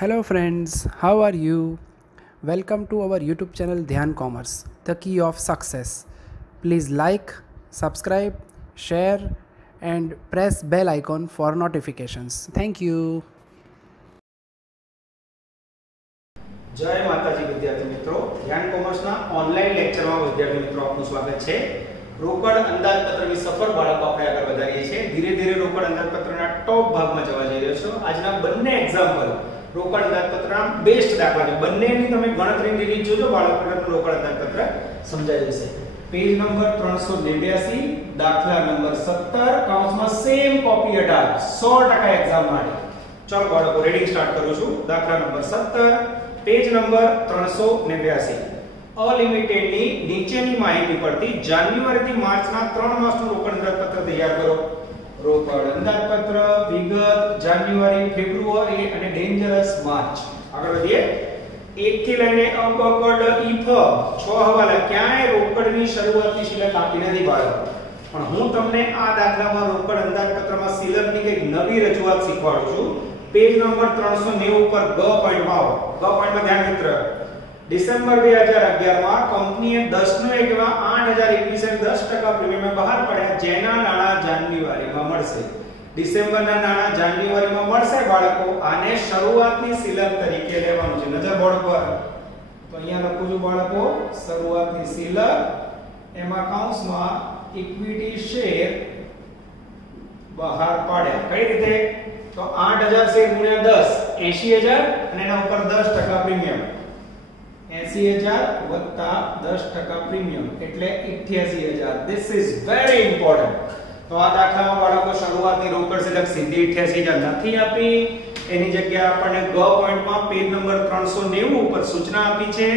Hello friends, how are you? Welcome to our YouTube channel Dhyan Commerce, the key of success. Please like, subscribe, share and press bell icon for notifications. Thank you. जय माताजी विद्यार्थी मित्रों, ध्यान કોમર્સના online લેક્ચરમાં વિદ્યાર્થી મિત્રો આપનું સ્વાગત છે. રોકડ અંદાજપત્રની સફર બાળકો આપણે આગળ વધારીએ છીએ. ધીરે ધીરે રોકડ અંદાજપત્રના ટોપ ભાગમાં જવા જઈ રહ્યો છો. આજના બંને એક્ઝામ્પલ રોકડ અંદાજપત્રના બેસ્ટ દાખલા છે. બંનેની તમે ગણતરીની રીત જોજો, બાળકોને રોકડ અંદાજપત્ર સમજાઈ જશે. પેજ નંબર 382, દાખલા નંબર 17, કૌંસમાં સેમ કોપી 18, 100% એક્ઝામ માટે. ચાલો બાળકો રીડિંગ સ્ટાર્ટ કરું છું. દાખલા નંબર 17, पेज नंबर 389. अलिमिटेड ની નીચેની માહિતી પરથી જાન્યુઆરી થી માર્ચના 3 માસનું રોકડ અંદાજપત્ર તૈયાર કરો. રોકડ અંદાજપત્ર વિગત જાન્યુઆરી, ફેબ્રુઆરી અને ડેન્જરસ માર્ચ. આગળ વધીએ. 1 થી લઈને અપકડ ઇફ 6 હવાલા ક્યાંય રોકડની શરૂઆતની શિલક આપી નથી બાળકો. પણ હું તમને આ દાખલામાં રોકડ અંદાજપત્રમાં શિલકની એક નવી રજૂઆત શીખવાડું છું. पेज नंबर 390 पर ग पॉइंट में आओ. ग पॉइंट में ध्यान मित्र, डिसेम्बर 2011 માં કંપનીએ 10 નો એકવા 8021 10% પ્રીમિયમ બહાર પડ્યા, જેના નાણા જાન્યુઆરીમાં મળશે. ડિસેમ્બરના નાણા જાન્યુઆરીમાં મળશે બાળકો. આને શરૂઆતની શિલક તરીકે લેવાનું છે. નજર બોર્ડ પર તો અહીંયા લખું છું બાળકો, શરૂઆતની શિલક, એમાં કૌંસમાં ઇક્વિટી શેર બહાર પાડ્યા. કઈ રીતે? तो 8000 से गुणिया 10 80000 અને એના ઉપર 10% પ્રીમિયમ. 80000 વત્તા 10% પ્રીમિયમ એટલે 88000. This is very important. તો આ દાખલામાં બાળકો શરૂઆતની રોકડ શિલક સીધી 88000 નથી આપી. એની જગ્યાએ આપણને ગ પોઈન્ટમાં પેજ નંબર 390 ઉપર સૂચના આપી છે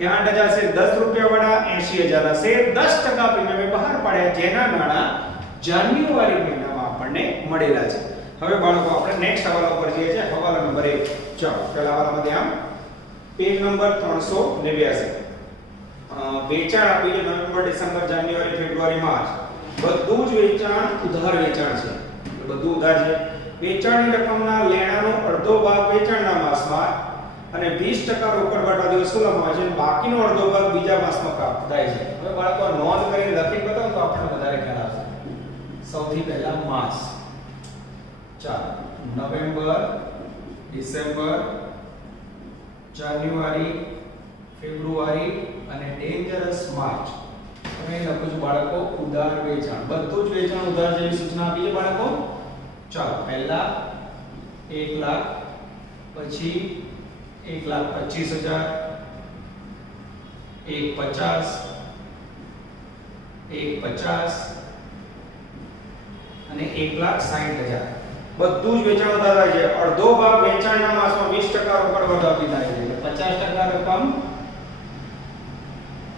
કે 8000 से 10 રૂપિયા વાળા 80000 ના શેર 10% પ્રીમિયમે બહાર પાડ્યા, જેના નાણા જાન્યુઆરી મહિનામાં આપણને મળેલા છે. હવે બાળકો આપણે નેક્સ્ટ હવાલા ઉપર જઈએ છીએ. હવાલા નંબર 1. ચાલો પહેલા હવાલામાં ધ્યાન. Page number 389. વેચાણ આપી છે નવેમ્બર, ડિસેમ્બર, જાન્યુઆરી, ફેબ્રુઆરી, માર્ચ. બધું જ વેચાણ ઉધાર વેચાણ છે. બધું ઉધાર છે. વેચાણની રકમના લેણાનો અડધો ભાગ વેચાણના માસમાં અને 20% રોકડ વાટા દિવસ સુલભમાં છે. બાકીનો અડધો ભાગ બીજા માસમાં પ્રાપ્ત થાય છે. હવે બાળકો નોંધ કરીને લખી બતાવો તો આપણને વધારે ખ્યાલ આવશે. સૌથી પહેલા માસ. ચાલો નવેમ્બર, ડિસેમ્બર, જાન્યુઆરી, ફેબ્રુઆરી અને ડેન્જરસ માર્ચ. હવે લખું છું બાળકો ઉધાર વેચાણ. બધું જ વેચાણ ઉધાર જેવી સૂચના આપી છે બાળકો. ચાલો પહેલા 1 લાખ, પછી 1,25,000, 1,50,000, 1,50,000 અને 1,60,000. બધું જ વેચાણ ઉધાર થાય છે. અડધો ભાગ વેચાણના માસમાં 20% રોકડ વટાવી થાય છે. 50% રકમ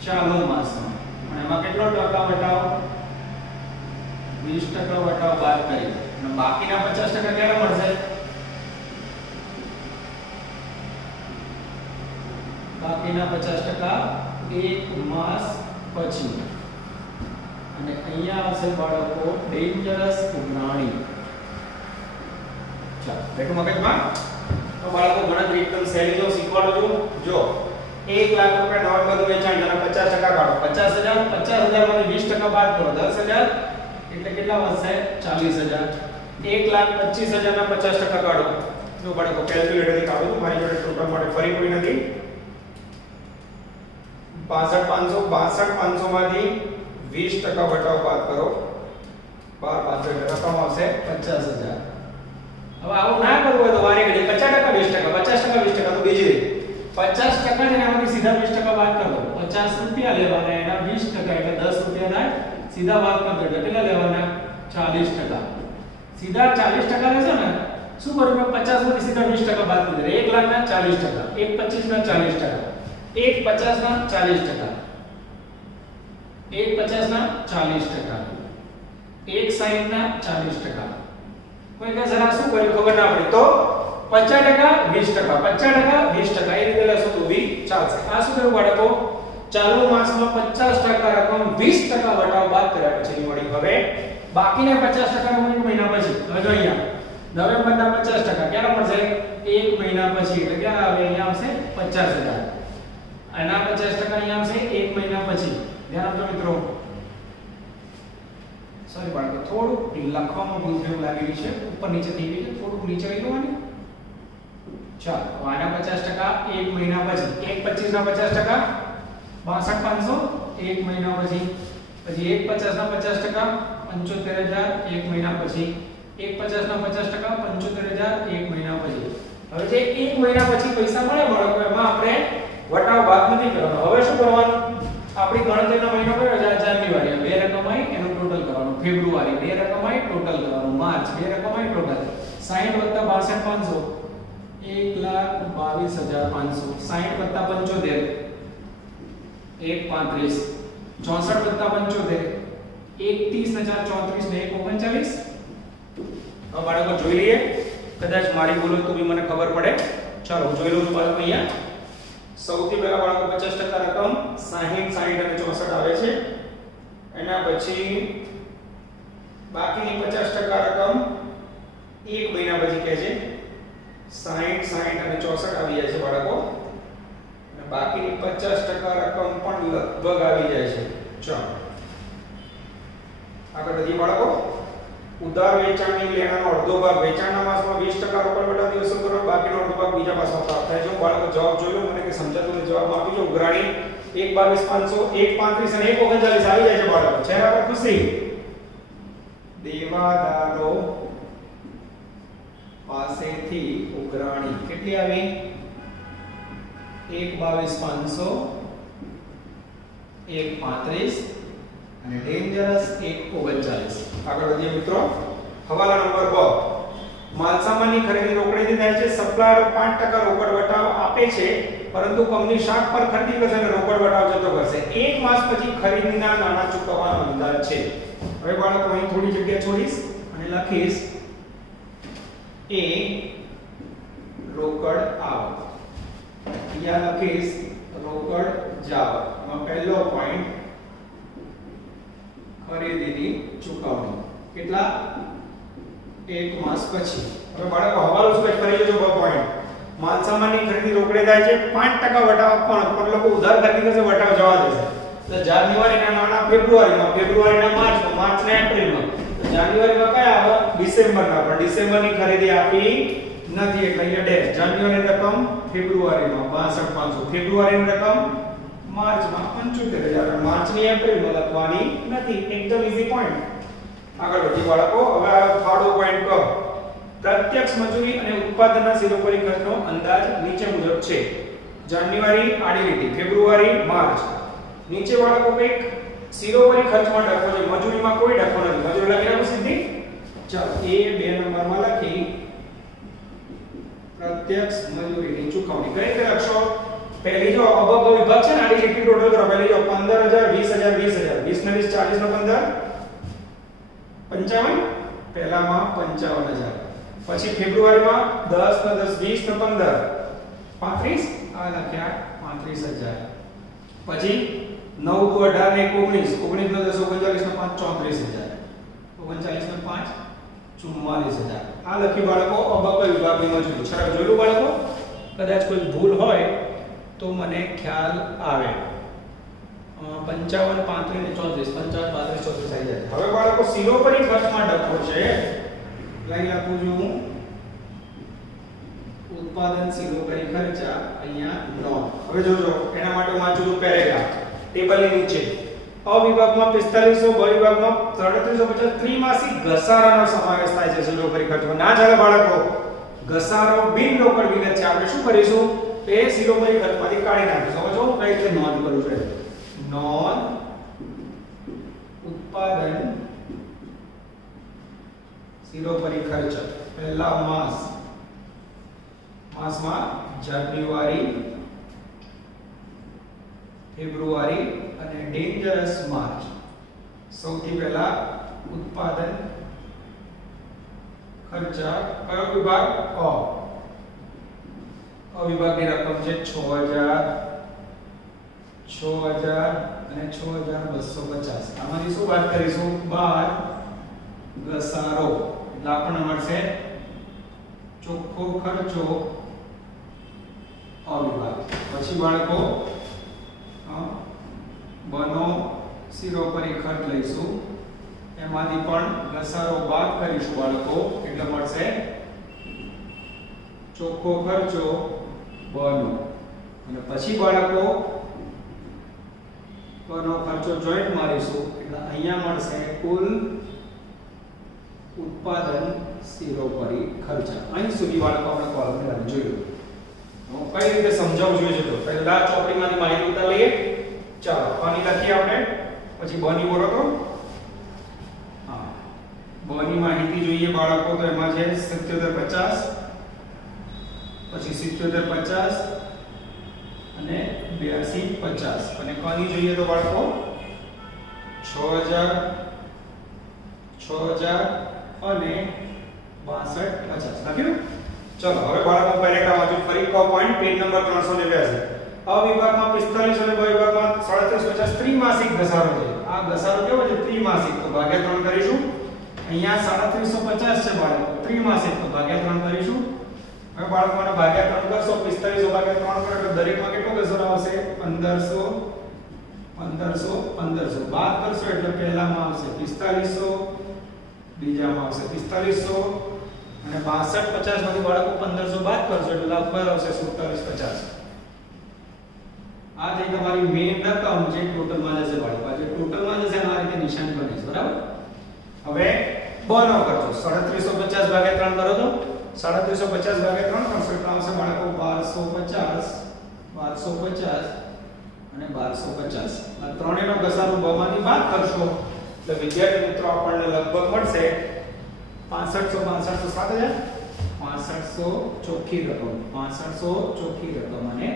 ચાલુ માસમાં. અને એમાં કેટલો ટકા વટાવ? 20% વટાવ બાદ કરી અને બાકીના 50% ક્યારે મળશે? બાકીના 50% એક માસ પછી. અને અહીંયા આવશે બાળકો ડેન્જરસ ઉઘરાણી. બેઠું મગજમાં. તો બાળકો ગણતરી એકદમ સહેલી જો શીખવાડો છું. જો 1 લાખ રૂપિયા નવેમ્બરનું વેચાણ, જેના 50% કાઢો. 50000 માંથી 20% બાદ કરો, 10000 એટલે કેટલા વધશે? 40000. 1,25,000 ના 50% કાઢો. જો બાળકો કેલ્ક્યુલેટરથી કાઢો તો મારી જોડે ટોટલ માટે ફરી કોઈ નથી. 62,500 માંથી 20% વટાવ બાદ કરો. 12,500 રકમ આવશે 50,000. હવે આવું ના કરવું હોય તો વારે ઘડી 50% 20%, 50% 20% તો બીજી રીત. 50% ને આમાંથી સીધા 20% બાદ કરી દો. 50 રૂપિયા લેવાના, એના 20% એટલે 10 રૂપિયા થાય. સીધા બાદ કરી દો. કેટલા લેવાના? 40%. સીધા 40% લેશો ને, શું કરવું? 50 માંથી સીધા 20% બાદ કરી દો. 1 લાખ ના 40%, 1,25 ના 40%, 1,50 ના 40%, 1,50 ના 40%, 1,60 ના 40%. કોઈ કે જરા શું કર્યું ખબર ના પડી તો 50% 20%, 50% 20%, એ રીતે લેશો તો બી ચાલશે. આ શું કર્યું બાળકો? ચાલુ માસમાં 50% રકમ 20% વટાવ બાદ કર્યા પછી મળી. હવે બાકીના 50% મહિના પછી. હવે જો અહીંયા નવેમ્બરના 50% ક્યારે મળશે? 1 મહિના પછી. એટલે ક્યારે આવે? અહીંયા આવશે 50,000. આના 50% અહીંયા આવશે 1 મહિના પછી. ધ્યાન આપજો મિત્રો. સોરી બાળકો, થોડું લખવામાં ભૂલ થયું લાગી રહી છે, ઉપર નીચે થઈ ગઈ છે, થોડું નીચે લઈ લો આને. ચાલો, આના 50% 1 મહિના પછી. 1/25 ના 50% 62,500 1 મહિના પછી. પછી 1/50 ના 50% 75,000 1 મહિના પછી. 1/50 ના 50% 75,000 1 મહિના પછી. હવે જે 1 મહિના પછી પૈસા મળે બાળકો, એમાં આપણે વટાવ ભાગ નથી કરવાનો. હવે શું કરવાનું? આપણી ગણતરીનો મહિનો કયો છે? જાન્યુઆરી. બે રકમ આવી એનું ટોટલ કરવાનું. ફેબ્રુઆરી બે રકમ આવી ટોટલ કરવાનું. માર્ચ બે રકમ આવી ટોટલ. 60 + 62,500 1,22,500. 60 + 75 1,35. 64 + 75 1,30 ને 4 34 ને 1,39. હવે બાળકો જોઈ લઈએ, કદાચ મારી ભૂલ હોય તો બી મને ખબર પડે. ચાલો જોઈ લઉં છું બાળકો. અહીંયા સૌથી પહેલા બાળકો 50% રકમ 60 60 અને 64 આવે છે. એના પછી બાકીની 50% રકમ 1 મહિના પછી કહે છે. 60 60 અને 64 આવી જાય છે બાળકો. અને બાકીની 50% રકમ પણ લગભગ આવી જાય છે. ચાલો આગળ વધીએ બાળકો. ઉધાર વેચાણની લેણાનો અડધો ભાગ વેચાણના માસમાં 20% રોકડ વટાવ દિવસો કરો, બાકીનો અડધો ભાગ બીજા માસમાં પ્રાપ્ત થાય છે. બાળકો જવાબ જોઈ લો, મને કે સમજાતું નથી જવાબ આપી જો. ઉઘરાણી 1,22,500 1,35 અને 1,39 આવી જાય છે બાળકો. ચહેરા પર ખુશી. દેવાદારો પાસેથી ઉઘરાણી કેટલી આવી? 1,22,500 1,35 અને ડેન્જરસ 1,39. આગળ વધીએ મિત્રો. હવાલા નંબર 2. માલસામાનની ખરીદી રોકડેથી થાય છે. સપ્લાયર 5% રોકડ વટાવ આપે છે, પરંતુ કંપની શાક પર ખરીદી કરશે અને રોકડ વટાવ જતો કરશે. 1 માસ પછી ખરીદીના નાણાં ચૂકવવાનો અંદાજ છે. હવે બાળકો અહીં થોડી જગ્યા છોડીશ અને લખીશ એ રોકડ આવક. અહીંયા લખીશ રોકડ જાવક. માં પહેલો પોઈન્ટ ખરીદીની ચૂકવણી. કેટલા? 1 માસ પછી. હવે બાળકો હવાલો શું કરી લેજો પોઈન્ટ. માલસામાનની ખરીદી રોકડે થાય છે, 5% વટાવ આપવાનો, પણ લોકો ઉધાર ખરીદી કરશે, વટાવ જવા દેશે. તો જાન્યુઆરીના નાણાં ફેબ્રુઆરીમાં, ફેબ્રુઆરીના માર્ચમાં, માર્ચના એપ્રિલમાં. તો જાન્યુઆરીમાં કયા આવે? ડિસેમ્બરના. પણ ડિસેમ્બરની ખરીદી આપી નથી એટલે અહીંયા ડેશ. જાન્યુઆરીની રકમ ફેબ્રુઆરીમાં 62,500, ફેબ્રુઆરીની રકમ માર્ચમાં 75,000, માર્ચની એપ્રિલમાં લખવાની નથી. એકદમ ઈઝી પોઈન્ટ. આગળ વધી બાળકો. હવે આ થાર્ડ પોઈન્ટ કહો. પ્રત્યક્ષ મજૂરી અને ઉત્પાદનના શિરોપરી ખર્ચનો અંદાજ નીચે મુજબ છે. જાન્યુઆરી આડી લીટી, ફેબ્રુઆરી, માર્ચ. નીચે બાળકો કંઈક શિરોપરી ખર્ચમાં ડખો છે, મજૂરીમાં કોઈ ડખો નથી. મજૂરી લખી રાખો સીધી. ચાલો એ 2 નંબરમાં લખી પ્રત્યક્ષ મજૂરીની ચૂકવણી. કઈ રીતે લખશો? પહેલી જો અબક વિભાગ છે ને, આડી લીટી ટોટલ કરો. પહેલી જો 15,000 20,000 20,000 20 ને 20 40 નો 15 55. પહેલામાં 55,000. પછી ફેબ્રુઆરીમાં 10 ને 10 20 ને 15 35. આ લખ્યા 35,000. પછી 9 દુ 18 ને 19 19 ને 10 39 ને 5 34,000 39 ને 5 44,000. આ લખી બાળકો અબક વિભાગની મજૂરી. સરળ જોયું બાળકો? કદાચ કોઈ ભૂલ હોય તો મને ખ્યાલ આવે. 55 35 ને 34 55 35 34 થઈ જાય. હવે બાળકો શિરોપરી ખર્ચમાં ડખો છે. લઈ લખું છું ઉત્પાદન શિરોપરી ખર્ચા. અહીંયા નો. હવે જોજો, એના માટે હું વાંચું છું પેરેગ્રાફ ટેબલની નીચે. અ વિભાગમાં 4500, બ વિભાગમાં 3750 ત્રિમાસિક ઘસારાનો સમાવેશ થાય છે શિરોપરી ખર્ચમાં. ના ચાલે બાળકો, ઘસારો બિન રોકડ વિગત છે. આપણે શું કરીશું? એ શિરોપરી ખર્ચમાંથી કાઢી નાખીશું. સમજો કઈ રીતે નોંધ કરું છું. નોંધ ઉત્પાદન શિરોપરી ખર્ચ. પહેલા માસમાં જાન્યુઆરી, ફેબ્રુઆરી અને ડેન્જરસ માર્ચ. સૌથી પહેલા ઉત્પાદન ખર્ચા કયો વિભાગ? અ વિભાગની રકમ છે 6,000 અને 6,250. આમાંથી શું વાત કરીશું? 12 ઘસારો. એટલે આપણને મળશે ચોખ્ખો ખર્ચો અવિભાજ્ય. પછી બાળકો બનો શિરોપરી ખર્ચ લઈશું, એમાંથી પણ ઘસારો બાદ કરીશું બાળકો, એટલે મળશે ચોખ્ખો ખર્ચો બનો. અને પછી બાળકો બનો ખર્ચો જોઈન્ટ મારીશું, એટલે અહીંયા મળશે કુલ ઉત્પાદન શિરોપરી ખર્ચા. અહીં સુધી બાળકો આપણે કોલમ જોયું. હું કઈ રીતે સમજાવું જોઈએ તો પહેલા ચોપડીમાંથી માહિતી ઉતાર લઈએ. ચાલો આની લખીએ આપણે, પછી બની બોલો તો બની માહિતી જોઈએ બાળકો. તો એમાં છે 7750, પછી 7750 અને 8250, અને કની જોઈએ તો બાળકો 6000 6000 અને 6250 લખ્યું. ચલો હવે બાળકો પેરેગ્રાફ વાંચો ફરી કહો પોઈન્ટ પેજ નંબર 382. અ વિભાગમાં 45 અને બ વિભાગમાં 3750 ત્રિમાસિક ઘસારો છે. આ ઘસારો કેવો છે? ત્રિમાસિક, તો ભાગ્યા 3 કરીશું. અહીંયા 3750 છે બાળકો, ત્રિમાસિક, તો ભાગ્યા 3 કરીશું. હવે બાળકોને ભાગ્યા 3 કરશો, 45 ભાગ્યા 3 કરો એટલે દરેકમાં કેટલો ઘસારો આવશે? 1500 1500 1500. બાદ કરશો એટલે પહેલામાં આવશે 4500, બીજામાં આવશે 4500 અને 6250 માંથી બાળકો 1500 બાદ કરશો એટલે લગભગ આવશે 4750. આ થઈ તમારી મેઈન રકમ જે ટોટલમાં જશે બાળકો. આ જે ટોટલમાં જશે આ રીતે નિશાન બને છે, બરાબર. હવે બનો ખર્ચો 3750 ભાગ્યા 3 કરો તો 3750 ભાગ્યા 3 કરશો એટલે આવશે બાળકો 1250 1250 અને 1250. આ ત્રણેયનો ઘસારો બ માંથી બાદ કરશો એટલે વિદ્યાર્થી મિત્રો આપણને લગભગ મળશે 6500 7000 6500 ચોખ્ખી રકમ 6500 ચોખ્ખી રકમ અને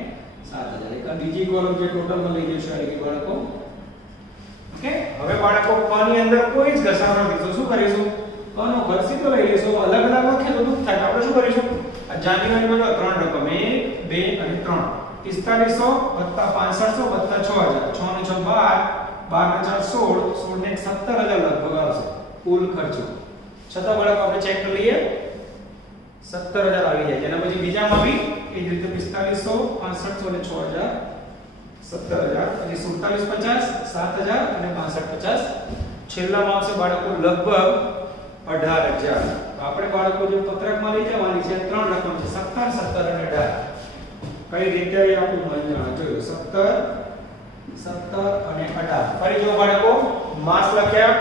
7000. એક બીજી કોલમ જે ટોટલમાં લઈ જઈશું એટલે બાળકો. ઓકે, હવે બાળકો ક ની અંદર કોઈ જ ઘસારો નથી, તો શું કરીશું? ક નો ખર્ચ સીધો લઈ લઈશું. અલગ અલગ લખીએ તો દુઃખ થાય. આપણે શું કરીશું? આ જાન્યુઆરીમાં જો ત્રણ રકમ 1 2 અને 3 4500 6500 6000 6 ને 6 12 12 ને 4 16 16 ને 17000 લગભગ આવશે કુલ ખર્ચો. છતાં બાળકો આપણે ચેક કરી લઈએ 17000 આવી જાય. એના પછી બીજામાં બી એ જ રીતે 4500 6500 અને 6000 17000, પછી 4750 7000 અને 6550. છેલ્લામાં આવશે બાળકો લગભગ 18000. આપણે બાળકો જે પત્રકમાં લઈ જવાની છે ત્રણ રકમ છે 17 17 અને 18. કઈ રીતે આપણું મન જોયું 17 17 અને 18. ફરી જો બાળકો માસ લખ્યા,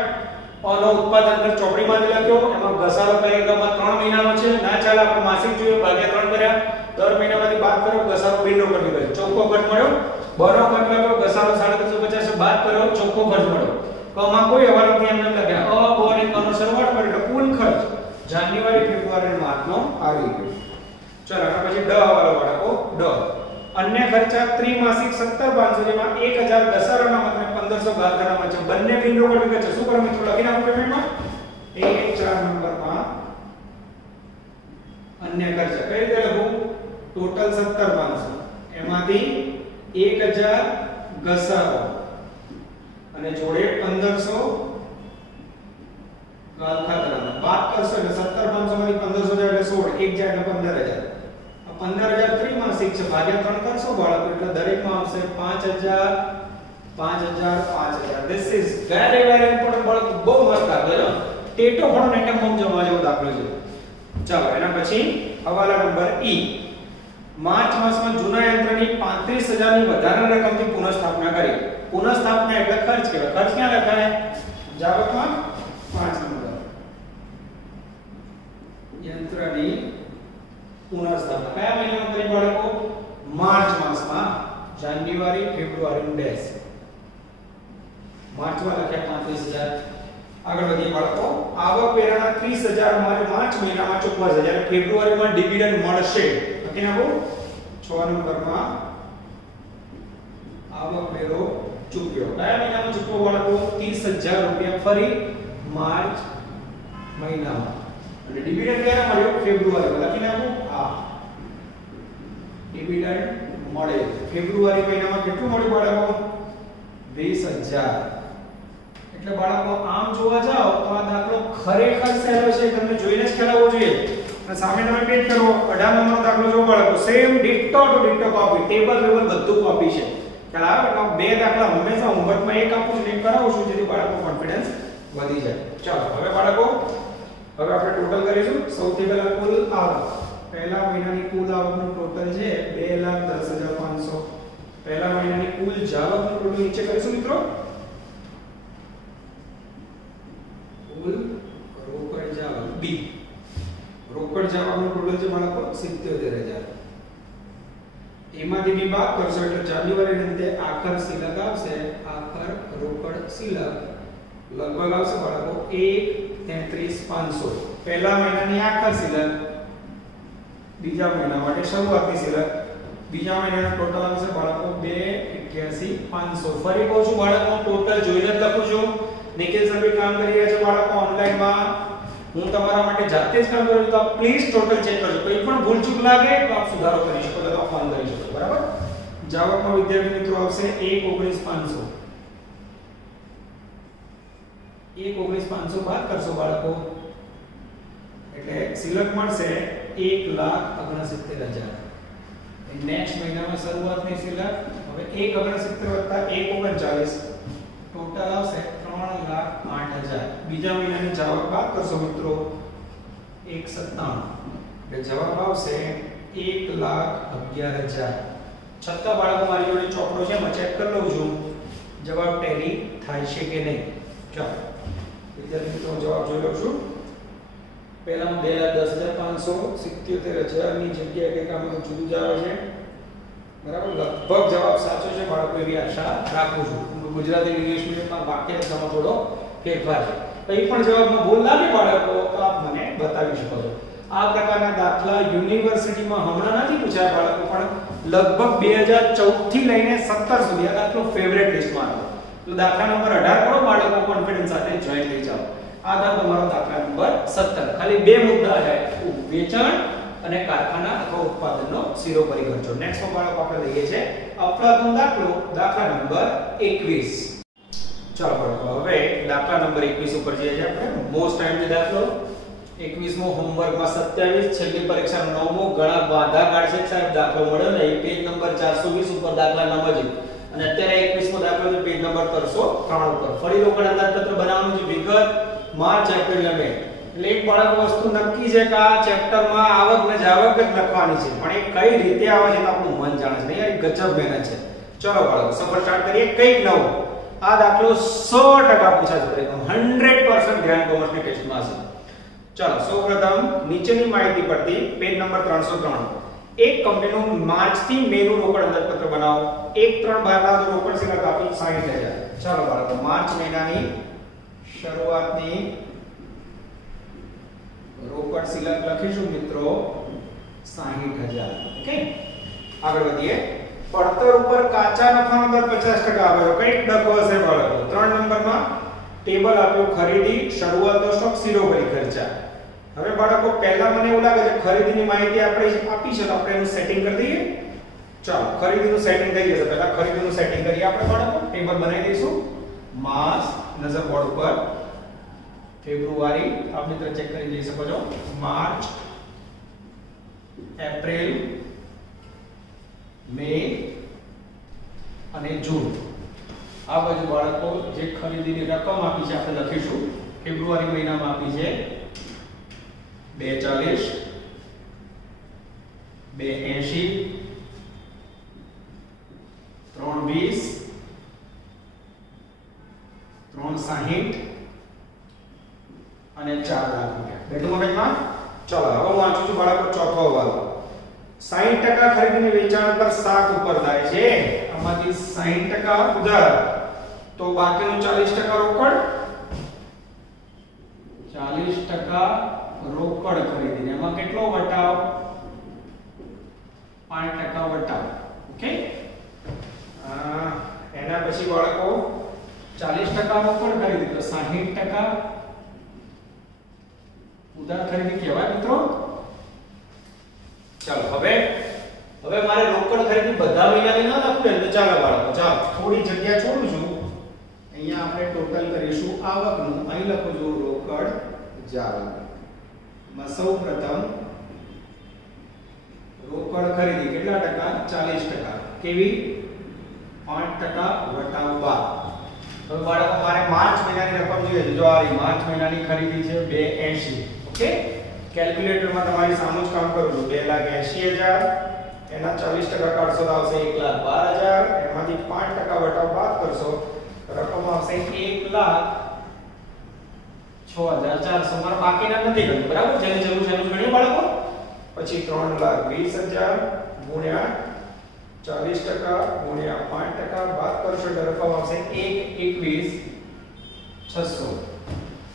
અનો ઉત્પાદન દર ચોપડીમાંથી લખ્યો, એમાં ઘસારો પેરેગ્રાફમાં 3 મહિનાનો છે. ના ચાલે આપણે માસિક જોઈએ, ભાગ્યા 3 કર્યા, દર મહિનામાંથી બાદ કર્યો, ઘસારો બિંદુ પર ગયો, ચોખ્ખો ખર્ચ મળ્યો. બનો ખર્ચ લખ્યો, ઘસારો 3750 બાદ કર્યો, ચોખ્ખો ખર્ચ મળ્યો. કમાં કોઈ હવાલો નથી, એમને લખ્યા અ બ અને ક નો સરવાળો કર્યો એટલે કુલ ખર્ચ જાન્યુઆરી ફેબ્રુઆરી અને માર્ચનો આવી ગયો. ચલો આના પછી ડ હવાલો બાળકો. ડ અન્ય ખર્ચા ત્રિમાસિક 17500 જેમાં 1000 ઘસારાના મતને 1500 ભાગાકારમાં છે. બંને બિંદુઓ પર વિગત છે. શું કરો મિત્રો? લખી નાખો પેમેન્ટમાં 1 4 નંબરમાં અન્ય ખર્ચા. કઈ રીતે લખું? ટોટલ 17500 એમાંથી 1000 ઘસારો અને જોડે 1500 ગાલખાતરાના. બાદ કરશો એટલે 17500 માંથી 1500 જાય એટલે 16, એક જાય એટલે 15000. આ 15000 ત્રિમાસિક છે, ભાગ્યા 3 કરશો બાળકો એટલે દરેકમાં આવશે 5000 5000 5000. ધીસ ઇઝ વેરી ઇમ્પોર્ટન્ટ બાળકો, બહુ મસ્ત દાખલો છે. ટેટો ભણો ને એકમ બમ જવા જેવો દાખલો છે. ચાલો એના પછી હવાલા નંબર ઈ. માર્ચ માસમાં જૂના યંત્રની 35000 ની વધારાની રકમથી પુનઃસ્થાપના કરી. પુનઃસ્થાપના એટલે ખર્ચ કહેવાય. ખર્ચ ક્યાં લખાય? જાવકમાં 5 નંબર. યંત્રની પુનઃસ્થાપના કયા મહિનામાં કરી બાળકો? માર્ચ માસમાં. જાન્યુઆરી ફેબ્રુઆરી ડેસ. માર્ચમાં લખ્યા 35000. આગળ વધીએ બાળકો. આવક વેરાના 30000 અમારે માર્ચ મહિનામાં ચૂકવવા છે, જ્યારે ફેબ્રુઆરીમાં ડિવિડન્ડ મળશે. લખી નાખો 6 નંબરમાં આવક વેરો ચૂકવ્યો. કયા મહિનામાં ચૂકવો બાળકો? 30000 રૂપિયા ફરી માર્ચ મહિનામાં. અને ડિવિડન્ડ ક્યારે મળ્યો? ફેબ્રુઆરીમાં. લખી નાખો આ ડિવિડન્ડ મળે ફેબ્રુઆરી મહિનામાં. કેટલું મળ્યું બાળકો? 20000. એટલે બાળકો આમ જોવા જાઓ તો આ દાખલો ખરેખર સહેલો છે, તમને જોઈને જ ખ્યાલ આવવો જોઈએ. અને સામે તમે પેજ કરો 18 નંબરનો દાખલો જો બાળકો same ditto to ditto copy table level બધું કોપી છે ખ્યાલ આવે એટલે બે દાખલા હંમેશા હોમવર્કમાં એક આપું છું એક કરાવું છું જેથી બાળકો કોન્ફિડન્સ વધી જાય ચાલો હવે બાળકો હવે આપણે ટોટલ કરીશું સૌથી પહેલા કુલ આવક પહેલા મહિનાની કુલ આવકનું ટોટલ છે 2,10,500 પહેલા મહિનાની કુલ જાવકનું ટોટલ નીચે કરીશું મિત્રો કુલ રોકડ જાવક બી રોકડ જાવકનું ટોટલ છે બાળકો 77000 એમાંથી બી બાદ કરશો એટલે જાન્યુઆરીની અંતે આખર શિલક આવશે આખર રોકડ શિલક લગભગ આવશે બાળકો 1,33,500 પહેલા મહિનાની આખર શિલક બીજા મહિના માટે શરૂઆતની શિલક બીજા મહિનાનું ટોટલ આવશે બાળકો 2,81,500 ફરી કહું છું બાળકો ટોટલ જોઈને જ લખું છું નિખિલ સર બી કામ કરી રહ્યા છે બાળકો ઓનલાઈનમાં હું તમારા માટે જાતે જ કામ કરું છું તો આપ પ્લીઝ ટોટલ ચેક કરજો કોઈ પણ ભૂલચૂક લાગે તો આપ સુધારો કરી શકો તો ફોન કરી શકો બરાબર જાવકમાં વિદ્યાર્થી મિત્રો આવશે 1,19,500 1,19,500 બાદ કરશો બાળકો એટલે શિલક મળશે 1,69,000 નેક્સ્ટ મહિનામાં શરૂઆતની શિલક હવે 1,69,000 1,39 ટોટલ આવશે 3,08,000 બીજા મહિનાની જાવક બાદ કરશો મિત્રો 1,97 એટલે જવાબ આવશે 1,11,000 છતાં બાળકો મારી જોડે ચોપડો છે હું ચેક કરી લઉં છું જવાબ ટેલી થાય છે કે નહીં ચાલો વિદ્યાર્થી મિત્રો જવાબ જોઈ લઉં છું પહેલા 2,10,500 77,000 ની જગ્યાએ કંઈક આમાં જુદું જ આવે છે બરાબર લગભગ જવાબ સાચો છે બાળકો એવી આશા રાખું છું ગુજરાતી ઇંગ્લિશ મીડિયમમાં વાક્ય રચનામાં થોડો ફેરફાર છે કંઈ પણ જવાબમાં ભૂલ લાગે બાળકો તો આપ મને બતાવી શકો છો આ પ્રકારના દાખલા યુનિવર્સિટીમાં હમણાં નથી પૂછાયા બાળકો પણ લગભગ 2014 થી લઈને 17 સુધી આ દાખલો ફેવરેટ લિસ્ટમાં હતો તો દાખલા નંબર 18 કરો બાળકો કોન્ફિડન્સ સાથે જોઈન થઈ જાઓ આ દાખલો તમારો દાખલા નંબર 17 ખાલી બે મુદ્દા છે વેચાણ અને કારખાના અથવા ઉત્પાદનનો શીરો પરિઘટજો નેક્સ્ટમાં બાળકો આપણે લઈએ છે અફલાતૂન દાખલો દાખલા નંબર 21 ચાલો બાળકો હવે દાખલા નંબર 21 ઉપર જઈએ છીએ આપણે મોસ્ટ ટાઈમલી દાખલો 21મો હોમવર્કમાં 27 છેલ્લી પરીક્ષાનો 9મો ઘણા વાંધા કાઢશે સાહેબ દાખલો મળ્યો ને પેજ નંબર 420 ઉપર દાખલા નંબર છે અને અત્યારે 21મો દાખલો છે પેજ નંબર 303 ઉપર ફરી રોકડ અંદાજપત્ર બનાવવાનું છે વિગત માર્ચ એપ્રિલ અને મે એટલે એક બાળક વસ્તુ નક્કી છે કે આ ચેપ્ટરમાં આવક ને જાવક જ લખવાની છે પણ એ કઈ રીતે આવે છે તો આપણું મન જાણે છે નહીં યાર ગજબ મહેનત છે ચલો બાળકો સફર સ્ટાર્ટ કરીએ કંઈક નવું આ દાખલો 100% પૂછાશે દરેક 100% ધ્યાન કોમર્સની ટેસ્ટમાં છે ચલો સૌપ્રથમ નીચેની માહિતી પરથી પેજ નંબર 303 એક કંપનીનું માર્ચ થી મે નું રોકડ અંદાજપત્ર બનાવો 1/3/12 રોકડ શિલક આપી 60,000 ચાલો બાળકો માર્ચ મહિનાની શરૂઆતની રોકડ શિલક લખીશું મિત્રો 60,000 ઓકે આગળ વધીએ પડતર ઉપર કાચા નફાનો દર 50% આવ્યો કઈક ડખો હશે બાળકો 3 નંબરમાં ટેબલ આપ્યું ખરીદી શરૂઆતનો સ્ટોક શીરો ભરી ખર્ચા હવે બાળકો પહેલા મને એવું લાગે છે ખરીદીની માહિતી આપણે આપી છે તો આપણે એનું સેટિંગ કરી દઈએ ચાલો ખરીદીનું સેટિંગ થઈ જશે પહેલા ખરીદીનું સેટિંગ કરીએ આપણે બાળકો ટેબલ બનાવી દઈશું માસ નજર બોર્ડ ઉપર ફેબ્રુઆરી આપ મિત્રો ચેક કરી જઈ શકો છો માર્ચ એપ્રિલ મે અને જૂન આ બાજુ બાળકો જે ખરીદીની રકમ આપી છે આપણે લખીશું ફેબ્રુઆરી મહિનામાં આપી છે 240 280 320 360 અને 4 લાખ રૂપિયા બેઠું મગજમાં ચલો હવે હું વાંચું છું બાળકો ચોથો હવાલો 60% ખરીદીને વેચાણ પર 7 ઉપર થાય છે આમાંથી 60% ઉધાર તો બાકીનું 40% રોકડ 40% રોકડ ખરીદીને એમાં કેટલો વટાવ 5% વટાવ ઓકે એના પછી બાળકો 40% રોકડ ખરીદી તો 60% ઉધાર ખરીદી કહેવાય મિત્રો ચાલો હવે મારે રોકડ ખરીદી બધા મહિનાની ન લખવું તો ચાલો બાળકો ચાલો થોડી જગ્યા છોડું છું અહીંયા આપણે ટોટલ કરીશું આવકનું અહીં લખું છું રોકડ જાવક માં સૌપ્રથમ રોકડ ખરીદી કેટલા ટકા 40%. કેવી 5% વટાવ 12. હવે બાળકો મારે માર્ચ મહિનાની રકમ જોઈએ છે. જો આ રહી માર્ચ મહિનાની ખરીદી છે 280. ઓકે, કેલ્ક્યુલેટરમાં તમારી સામે જ કામ કરું છું. 2,80,000 એના 40% કાઢશો તો આવશે 1,12,000. એમાંથી 5% વટાવ બાદ કરશો રકમ આવશે 1,06,400. મારે બાકીના નથી ગણ્યું, બરાબર? જેને જરૂર છે એનું ગણીએ બાળકો. પછી 3,20,000 ગુણ્યા 40% ગુણ્યા 5% બાદ કરશો એટલે રકમ આવશે 1,21,600.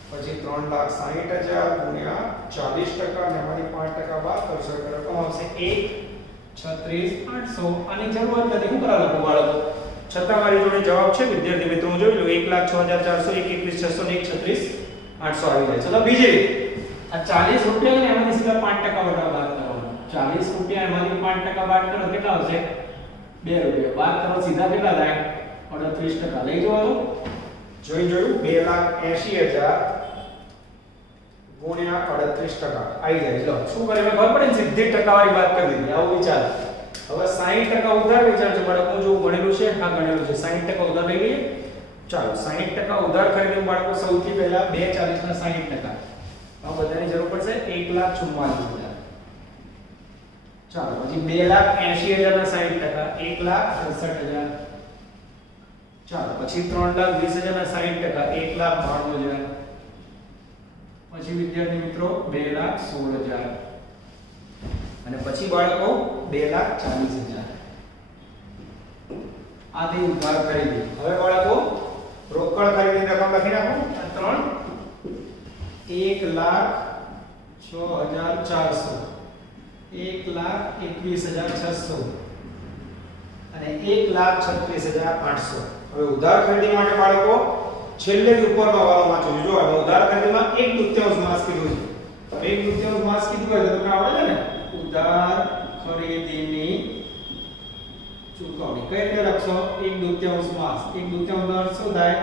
પછી 3,60,000 ગુણ્યા 40% અને એમાંથી 5% બાદ કરશો એટલે રકમ આવશે 1,36,800. આની જરૂરત નથી, હું કરા લખું બાળકો? છતાં મારી જોડે જવાબ છે વિદ્યાર્થી મિત્રો. હું જોઈ લો 1,06,400 1,21,600 ને 1,36,800 આવી જાય. ચલો બીજી રીત. આ 40 રૂપિયા ને એમાંથી સીધા 5% વટાવ બાદ કરવાનો. 40 રૂપિયા એમાંથી 5% બાદ કરો કેટલા આવશે? 2 રૂપિયા. બાદ કરો સીધા કેટલા થાય? 38%. લઈ જવાનું. જોયું 2,80,000 ગુણ્યા 38% આવી જાય. ચલો શું કરે મેં ખબર પડે ને, સીધી ટકાવારી વાત કરી દીધી. આવું વિચાર. હવે 60% ઉધાર વેચાણ છે બાળકો. જો ગણેલું છે, હા ગણેલું છે. 60% ઉધાર લઈ લઈએ. ચાલો 60% ઉધાર ખરીદી બાળકો સૌથી પહેલા 2,40 ના 60%. આ બધાની જરૂર પડશે 1,44,000. ચાલો પછી 2,80,000 ના 60%, 1,68,000. ચાલો પછી 3,20,000 ના 60%, 1,92,000. પછી વિદ્યાર્થી મિત્રો 2,16,000 અને પછી બાળકો 2,40,000. આથી ઉધાર ખરીદી. હવે બાળકો રોકડ ખરીદીની રકમ લખી નાખો. આ 1,06,400, 1,21,600 અને 1,36,800. હવે ઉધાર ખરીદી માટે બાળકો છેલ્લે ઉપરનો હવાલો વાંચો. જો આ ઉધાર ખરીદીમાં 1/2 માસ કીધું છે. 1/2 માસ કીધું હોય તો તમને આવડે છે ને? ઉધાર ખરીદીની ચૂકવણી કઈ રીતે લખશો? 1/2 માસ. 1/2 અર્થ શું થાય?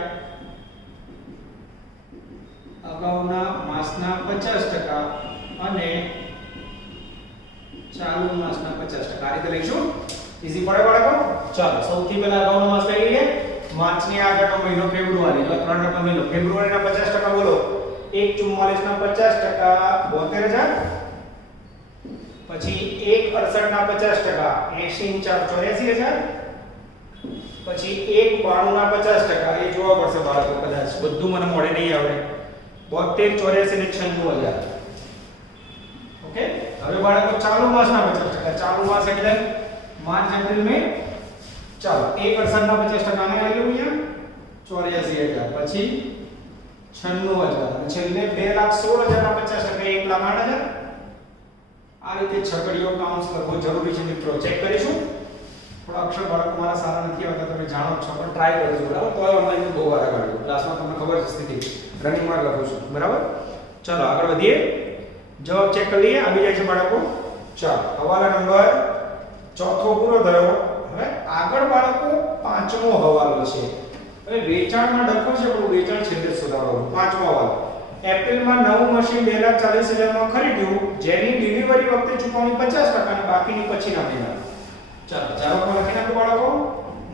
અગાઉના માસના 50% અને ચાલુ માસના 50%. આ રીતે લઈશું. ઈઝી પડે બાળકો? ચાલો સૌથી પહેલા અગાઉનો માસ લઈ લઈએ. માર્ચની આગળનો મહિનો ફેબ્રુઆરી. એટલે 3 રકમ મહિનો. ફેબ્રુઆરીના 50% બોલો. 1,44 ના 50% 72,000. પછી 1,68 ના 50% 80,484,000. પછી 1,92 ના 50% એ જોવા પડશે બાળકો. કદાચ બધું મને મોડે નહીં આવડે. 72,84 ને 96,000. ઓકે, હવે બાળકો ચાલુ માસના 50%. ચાલુ માસ એટલે માર્ચ એપ્રિલ મે. ચાલો 1,68 ના 50% આને લઈ લો અહીંયા 84,000. પછી 96,000 અને છેલ્લે 2,16,000 ના 50% 1,08,000. આ રીતે છગડીયો કાઉન્સ કરવો જરૂરી છે મિત્રો. ચેક કરીશું. થોડા અક્ષર બાળકો મારા સારા નથી આવતા, તમે જાણો છો, પણ ટ્રાય કરજો બરાબર. તો ઓનલાઈન બહુ વાર કાઢ્યો. ક્લાસમાં તમને ખબર છે સ્થિતિ. રનિંગ માં લખું છું બરાબર. ચાલો આગળ વધીએ. જવાબ ચેક કરી લઈએ. આવી જાય છે બાળકો. ચાલો હવાલા નંબર ચોથો પૂરો થયો. હવે આગળ બાળકો પાંચમો હવાલો છે. હવે વેચાણમાં ડખો છે પણ વેચાણ છેલ્લે સુધારવાનું. પાંચમો હવાલો. એપ્રિલમાં નવું મશીન 2,40,000 માં ખરીદ્યું, જેની ડિલિવરી વખતે ચૂકવણી 50% અને બાકીની પછીના મહિના. ચાલો જવાબમાં લખી નાખો બાળકો.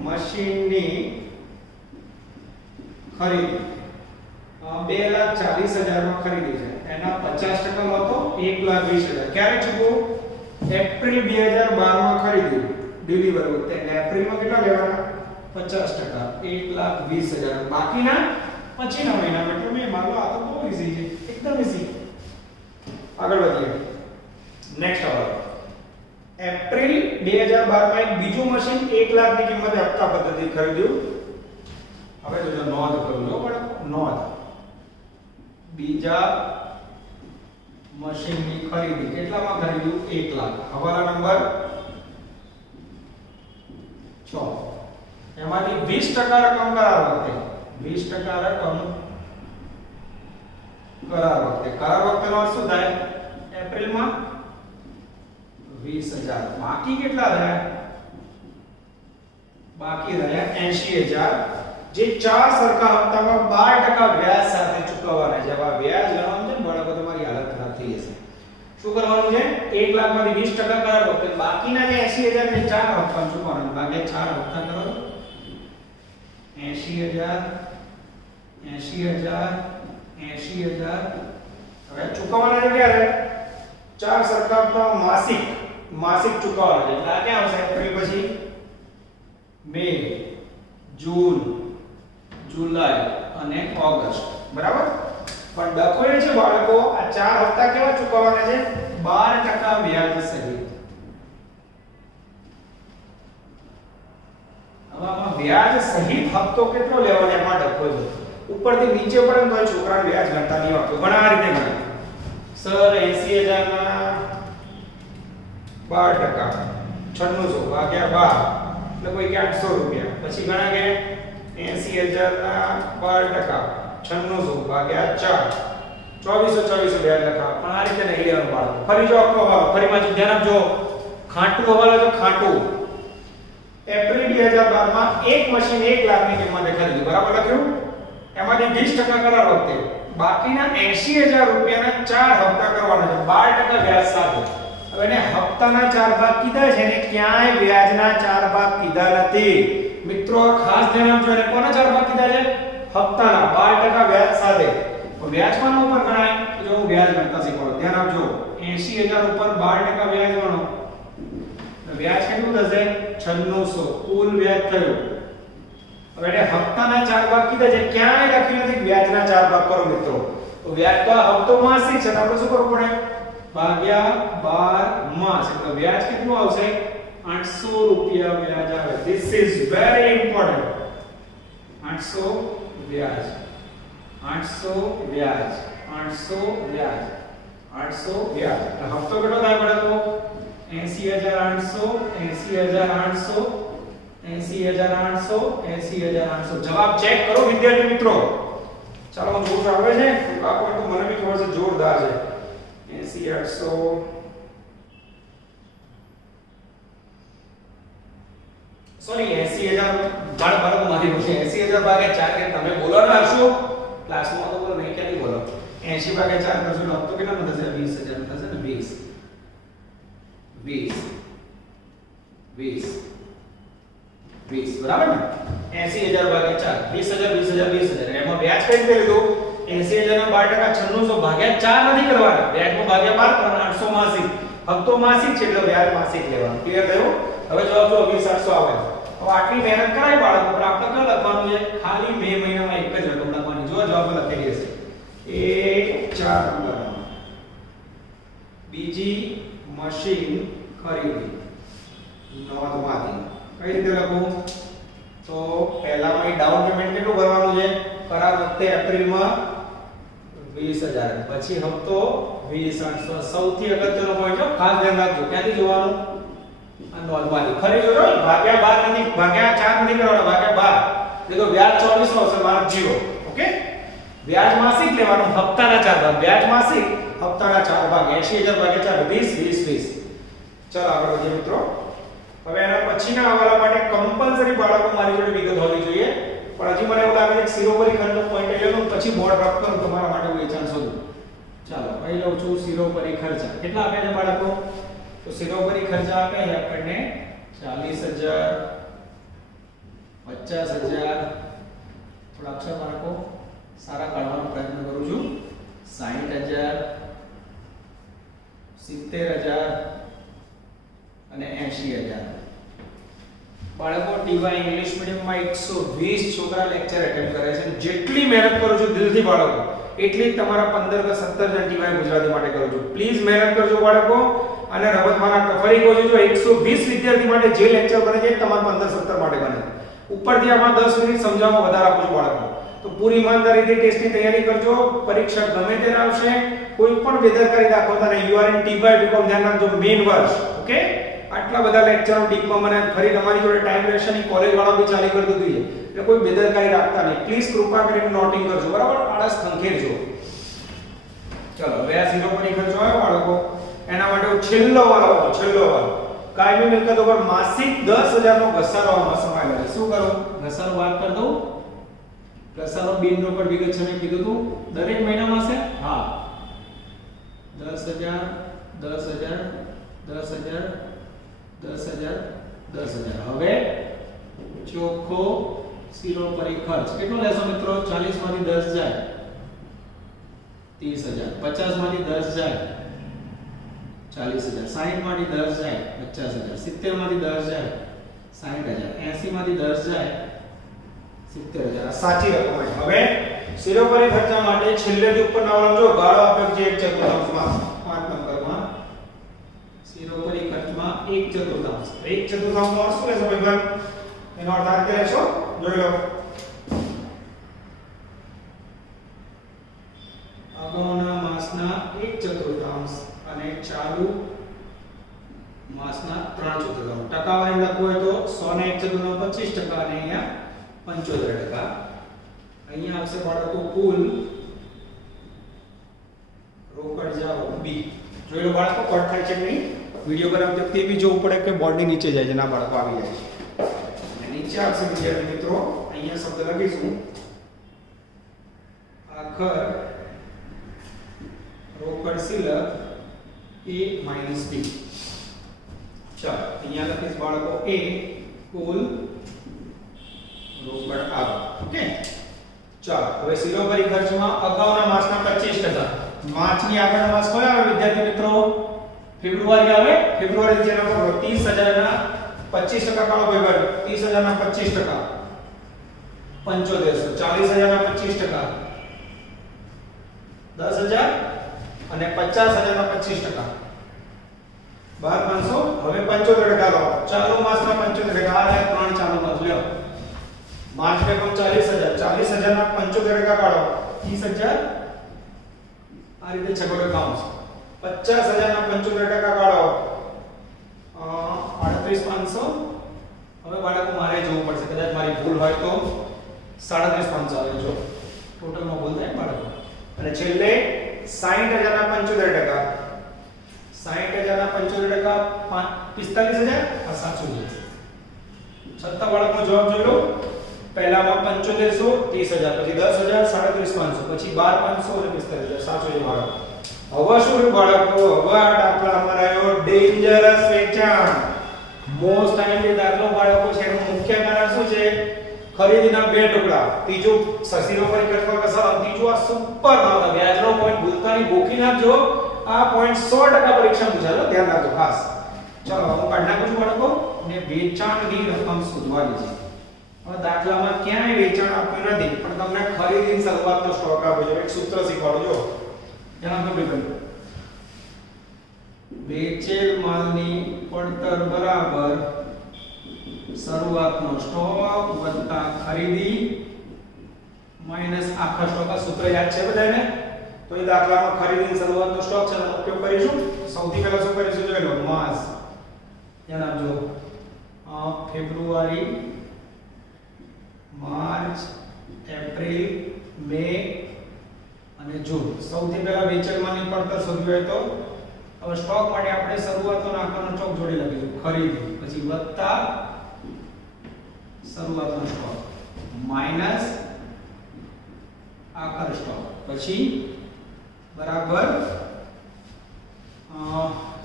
મશીનની ખરીદી 2,40,000 માં ખરીદી છે. એના 50% હતો 1,20,000. ક્યારે ચૂકવું? એપ્રિલ 2012 માં ખરીદ્યું. ડિલિવરી વખતે એપ્રિલમાં કેટલા લેવાના? 50%, 1,20,000. બાકીના પછીના મહિનામાં. એટલે મેં માનો આ તો બહુ ઈઝી છે, એકદમ ઈઝી. આગળ વધીએ. નેક્સ્ટ હવાલો. એપ્રિલ 2012 માં એક બીજું મશીન 1 લાખ ની કિંમતે હપ્તા પદ્ધતિ ખરીદ્યું. હવે જો નોંધ કરો લો બાળકો. નોંધ. બીજા મશીનની ખરીદી કેટલામાં ખરીદ્યું? 1 લાખ. હવાલા નંબર 6. એમાંથી 20% રકમ કરાર વખતે 20% રકમ કરાર વખતે. કરાર વખતેનો અર્થ શું થાય? એપ્રિલમાં 20,000. બાકી કેટલા રહ્યા? બાકી રહ્યા 80,000, જે 4 સરખા હપ્તામાં 12% વ્યાજ સાથે ચૂકવવાના છે. આ વ્યાજ ગણવાનું છે ને બાળકો, તમારી હાલત ખરાબ થઈ જશે. શું કરવાનું છે 1 લાખ માંથી 20% કરાવો તો બાકીના જે 80000 ને 4 હપ્તા ચૂકવવાના ભાગ્યા 4 હપ્તા કરો 80000 હવે ચૂકવવાના છે ક્યારે 4 સરખા હપ્તા માસિક ચૂકવવાના છે એટલે આ ક્યાં આવશે એપ્રિલ પછી મે જૂન જુલાઈ અને ઓગસ્ટ બરાબર પણ ડખો એ છે બાળકો આ 4 હપ્તા કેવા ચૂકવવાના છે 12% વ્યાજ સહિત આમાં વ્યાજ સહિત હપ્તો કેટલો લેવાનો એમાં ડખો છે ઉપરથી નીચે પડે તો છોકરાને વ્યાજ ગણતા નહીં આવતું ઘણા આ રીતે ગણે સર 80000 ના 12% 9600 ભાગ્યા 12 એટલે કોઈ કે 800 રૂપિયા પછી ગણા કે 80000 ના 12% 9600 ભાગ્યા 4 2400 વ્યાજ લખા પણ આ રીતે નહીં લેવાનું બાળકો ફરી જો આખો હવાલો ફરી માં ધ્યાન આપજો ખાટું હવાલો છે ખાટું એપ્રિલ 2012 માં એક મશીન 1 લાખ ની કિંમતે ખરીદ્યું બરાબર લખ્યું એમાંથી 20% કરાર વખતે બાકીના 80000 રૂપિયાના 4 હપ્તા કરવાના છે 12% વ્યાજ સાથે હવે એને હપ્તાના 4 ભાગ કીધા છે ને ક્યાંય વ્યાજના 4 ભાગ કીધા નથી મિત્રો ખાસ ધ્યાન આપજો એને કોના 4 ભાગ કીધા છે હપ્તાના 12% વ્યાજ સાથે તો વ્યાજમાં ઉપર ગણાય તો જો હું વ્યાજ ગણતા શીખવાડું ધ્યાન આપજો 80000 ઉપર 12% વ્યાજ ગણો વ્યાજ કેટલું થશે 9600 કુલ વ્યાજ થયું હવે એને હપ્તાના 4 ભાગ કીધા છે ક્યાંય લખ્યું નથી વ્યાજના 4 ભાગ કરો મિત્રો તો વ્યાજ તો હપ્તો માસિક છે તો આપણે શું કરવું પડે ભાગ્યા 12 માસ એટલે વ્યાજ કેટલું આવશે 800 રૂપિયા વ્યાજ આવે ધીસ ઇઝ વેરી ઇમ્પોર્ટન્ટ 800 વ્યાજ 800 વ્યાજ 800 વ્યાજ 800 વ્યાજ હપ્તો કેટલો થાય પડે તો 80800 જવાબ ચેક કરો વિદ્યાર્થી મિત્રો ચાલો જોર આવે છે આ પોઈન્ટ તો મને બી ખબર છે જોરદાર છે 80800 સોરી 80000 બાળકો મારી છે 80000 ભાગ્યા 4 કે તમે બોલો ને હર્ષો ક્લાસમાં તો બોલો નહીં કે નહીં બોલો 80 ભાગ્યા 4 કરશો તો હપ્તો કેટલાનો થશે 20000 થશે ને 20 બરાબર ને 80000 ભાગ્યા 4 20000 એમાં વ્યાજ કઈ રીતે લીધું 80000 ના 12% 9600 ભાગ્યા 4 નથી કરવાના વ્યાજમાં ભાગ્યા 12 કરવાના 800 માસિક હપ્તો માસિક છે એટલે વ્યાજ માસિક લેવાનું ક્લિયર થયું હવે જવાબ જો 20800 આવે હવે આટલી મહેનત કરાય બાળકો પર આપણે કઈ લખવાનું છે ખાલી મે મહિનામાં એક જ રકમ લખવાની જો જવાબ લખેલી હશે 1 4 બીજી મશીન ખરીદી નોંધમાંથી કઈ રીતે લખું તો પહેલામાં ડાઉન પેમેન્ટ કેટલું ભરવાનું છે કરાર વખતે એપ્રિલમાં 20000 પછી હપ્તો 20800 સૌથી અગત્યનો પોઈન્ટ ખાસ ધ્યાન રાખજો ક્યાંથી જોવાનું આ નોંધમાંથી ફરી જોજો ભાગ્યા 12 નથી ભાગ્યા 4 નથી કરવાના ભાગ્યા 12 એટલે તો વ્યાજ 2400 આવશે માર્ક 0 ઓકે વ્યાજ માસિક લેવાનું હપ્તાના 4 ભાગ વ્યાજ માસિક હપ્તાના 4 ભાગ 80000 ભાગ્યા 4 20 ચાલો આગળ વધીએ મિત્રો હવે એના પછીના હવાલા માટે કમ્પલસરી બાળકો મારી જોડે વિગત હોવી જોઈએ પણ હજી મને એવું લાગે છે કે સિરોપરી ખર્ચનો પોઈન્ટ લેવાનો પછી બોર્ડ રફ કરું તમારા માટે હું વેચાણ શોધું ચાલો અહીં લઉં છું સિરોપરી ખર્ચા કેટલા આપ્યા છે બાળકો તો સિરોપરી ખર્ચા આપ્યા છે આપણને 40000 50000 થોડા અક્ષર બાળકો સારા કાઢવાનો પ્રયત્ન કરું છું 60000 70000 અને 80000 બાળકો ટીવાય ઇંગ્લિશ મીડિયમમાં 120 છોકરા લેક્ચર અટેન્ડ કરે છે જેટલી મહેનત કરું છું દિલથી બાળકો એટલી જ તમારા 15 કે 17 જણ ટીવાય ગુજરાતી માટે કરું છું પ્લીઝ મહેનત કરજો બાળકો અને રમત મારા ફરી કહું છું જો 120 વિદ્યાર્થી માટે જે લેક્ચર બને છે તમારા 15 17 માટે બને ઉપરથી આમાં 10 મિનિટ સમજાવવામાં વધારે આપું છું બાળકો તો પૂરી ઈમાનદારીથી ટેસ્ટની તૈયારી કરજો પરીક્ષા ગમે તે આવશે કોઈ પણ બેદરકારી દાખવતા નહીં યુ આર ઇન ટી5 બીકોમ ધ્યાન રાખજો મેઈન વર્ષ ઓકે આટલા બધા લેક્ચરો ડીપમાં મને ફરી તમારી જોડે ટાઈમ રહેશે ની કોલેજ વાળા બી ચાલી કરી દીધું છે એટલે કોઈ બેદરકારી રાખતા નહીં પ્લીઝ કૃપા કરીને નોટિંગ કરજો બરાબર આળસ ખંખેરજો ચલો હવે આ સિરોપરી ખર્ચો આવ્યો બાળકો એના માટે છેલ્લો વાળો કાયમી મિલકતો પર માસિક 10000 નો ઘસારો સમાયેલો છે શું કરું ઘસારો વાત કરી દઉં ઘસારો બિંદુ પર વિગત છે મેં કીધું હતું દરેક મહિનામાં છે હા 10000 10,000 10,000 10,000 10,000 હવે ચોખ્ખો શિરોપરી ખર્ચ કેટલો લેશો મિત્રો 40 માંથી 10 જાય 30,000 50 માંથી 10 જાય 40,000 60 માંથી 10 જાય 50,000 70 માંથી 10 જાય 60,000 80 માંથી 10 જાય 70,000 આ સાચી રકમ છે હવે શિરોપરી ખર્ચા માટે છેલ્લેથી ઉપરના ઓલમ જો ગાળો આપ્યો છે 1/4 5 નંબરમાં શિરોપરી ખર્ચમાં 1/4 1/4 નો અર્થ શું લેશો ભાઈબંધ એનો અર્થ આ કે લેશો જોઈ લો અગાઉના માસના 1/4 અને ચાલુ માસના 3/4 ટકાવારી લખવું હોય તો 100 ને 1/4 25% અને અહીંયા 75%. અહીંયા આવશે બાળકો કુલ રોકડ જાવ બી જોઈ લો બાળકો કટ થાય છે નહીં વિડિયો બનાવતી વખતે બી જોવું પડે કે બોર્ડની નીચે જાય છે ના બાળકો આવી જાય છે અને નીચે આવશે વિદ્યાર્થી મિત્રો અહીંયા શબ્દ લખીશું આખર રોકડ શિલ્લક a minus b ચાલો અહીંયા લખીશ બાળકો a કુલ રોકડ આવક ઓકે ચાલો હવે શિરોપરી ખર્ચમાં અગાઉના માસના 25% માર્ચની આગળનો માસ કયો આવે વિદ્યાર્થી મિત્રો ફેબ્રુઆરી આવે ફેબ્રુઆરી જેના પર 30,000 ના 25% કાઢો ભાઈ 30,000 ના 25% 7500 40,000 ના 25% 10,000 અને 50,000 ના 25% 12,500 હવે 75% લો ચાલુ માસના 75% આ લે 3 ચાલુ માસ લ્યો मार्च में कम 40,000 ના 75% કાઢો 30,000 આ રીતે છગડો કામ છે 50,000 ના 75% કાઢો 38,500 હવે બાળકો મારે જોવું પડશે કદાચ મારી ભૂલ હોય તો 37,500 આવે જો ટોટલ માં ભૂલ થાય બાળકો અને છેલ્લે 60,000 ના 75% 60,000 ના 75% 45,000 આ સાચું છે છઠ્ઠા બાળકનો જવાબ જોઈ લો પહેલામાં 7500 30,000 પછી 10,000 37,500 પછી 12,500 અને 45,000 સાચો જવાબ હવે શું બાળકો હવે આ દાખલા અમારા આવ્યો ડેન્જરસ વેચાણ મોસ્ટ ટાઈમલી દાખલો બાળકો છે એનું મુખ્ય કારણ શું છે ખરીદીના બે ટુકડા ત્રીજો શિરોપરી ખર્ચમાં કસા ત્રીજો આ સુપર નહોતા વ્યાજનો પોઈન્ટ ભૂલતાની ગોખી નાખજો આ પોઈન્ટ 100% પરીક્ષા પૂછાયો ધ્યાન રાખજો ખાસ ચલો હું કાઢ નાખું છું બાળકો ને વેચાણની રકમ શોધવાની છે હવે દાખલામાં ક્યાંય વેચાણ આપ્યું નથી પણ તમને ખરીદીની શરૂઆતનો સ્ટોક આપ્યો છે એક સૂત્ર શીખવાડું જો ધ્યાન આપજો ભાઈ વેચેલ માલની પડતર બરાબર શરૂઆતનો સ્ટોક વત્તા ખરીદી માઈનસ આખા સ્ટોક આ સૂત્ર યાદ છે બધાને તો એ દાખલામાં ખરીદીની શરૂઆતનો સ્ટોક છે એનો ઉપયોગ કરીશું સૌથી પહેલા શું કરીશું જોઈ લો માસ ધ્યાન આપજો ફેબ્રુઆરી માર્ચ એપ્રિલ મે અને જૂન સૌથી પહેલા વેચાણની પડતર શોધવી હોય તો હવે સ્ટોક માટે આપણે શરૂઆતનો આખરનો ચોક જોડી લખીશું ખરીદી પછી વત્તા શરૂઆતનો સ્ટોક માઈનસ આખર સ્ટોક પછી બરાબર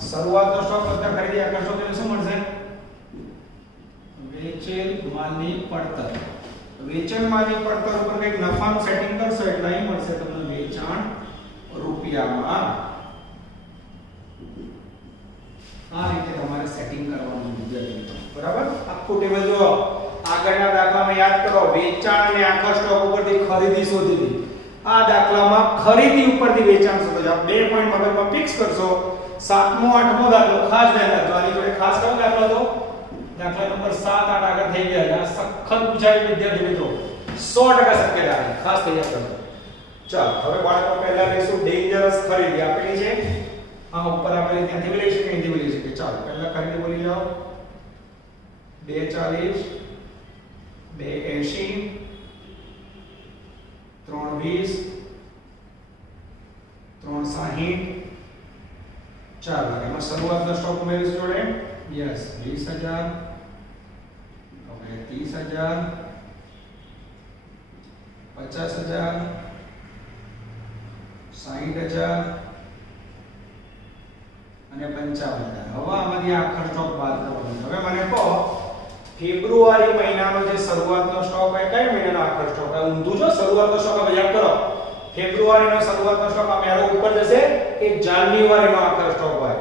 શરૂઆતનો સ્ટોક વત્તા ખરીદી આખર સ્ટોક એટલે શું મળશે વેચેલ માલની પડતર વેચાણ માલની પડતર ઉપર કંઈક નફાનું સેટિંગ કરશો એટલે અહીં મળશે તમને વેચાણ રૂપિયામાં આ રીતે તમારે સેટિંગ કરવાનું છે બરાબર આખું ટેબલ જો આગળના દાખલામાં યાદ કરો વેચાણ અને આખર સ્ટોક ઉપરથી ખરીદી શોધી હતી આ દાખલામાં ખરીદી ઉપરથી વેચાણ શોધો આ બે પોઈન્ટ મગજમાં ફિક્સ કરશો સાતમો આઠમો દાખલો ખાસ ધ્યાન રાખજો આની જોડે ખાસ કયો દાખલો હતો દાખલા નંબર 7 8 આગળ થઈ ગયા આ સખત પૂછાય વિદ્યાર્થી મિત્રો 100% શક્યતા છે ખાસ તૈયાર કરજો ચાલો હવે બાળકો પહેલા લઈશું ડેન્જરસ ખરીદી આપેલી છે આ ઉપર આપેલી ત્યાંથી લઈ શકે અહીંથી લઈ શકે ચાલો પહેલા ખરીદી બોલી જાઓ 240 280 320 360 ચાલો એમાં શરૂઆતનો સ્ટોક ઉમેરીશું જોડે યસ 20,000 હવે 30,000 50,000 60,000 અને 55,000. હવે આમાંથી આખર સ્ટોક બાદ કરવાનો. હવે મને કહો ફેબ્રુઆરી મહિનાનો જે શરૂઆતનો સ્ટોક હોય કઈ મહિનાનો આખર સ્ટોક હોય? ઊંધું જો શરૂઆતનો સ્ટોક હવે યાદ કરો. ફેબ્રુઆરીનો શરૂઆતનો સ્ટોક આ એરો ઉપર જશે એ જાન્યુઆરીનો આખર સ્ટોક હોય.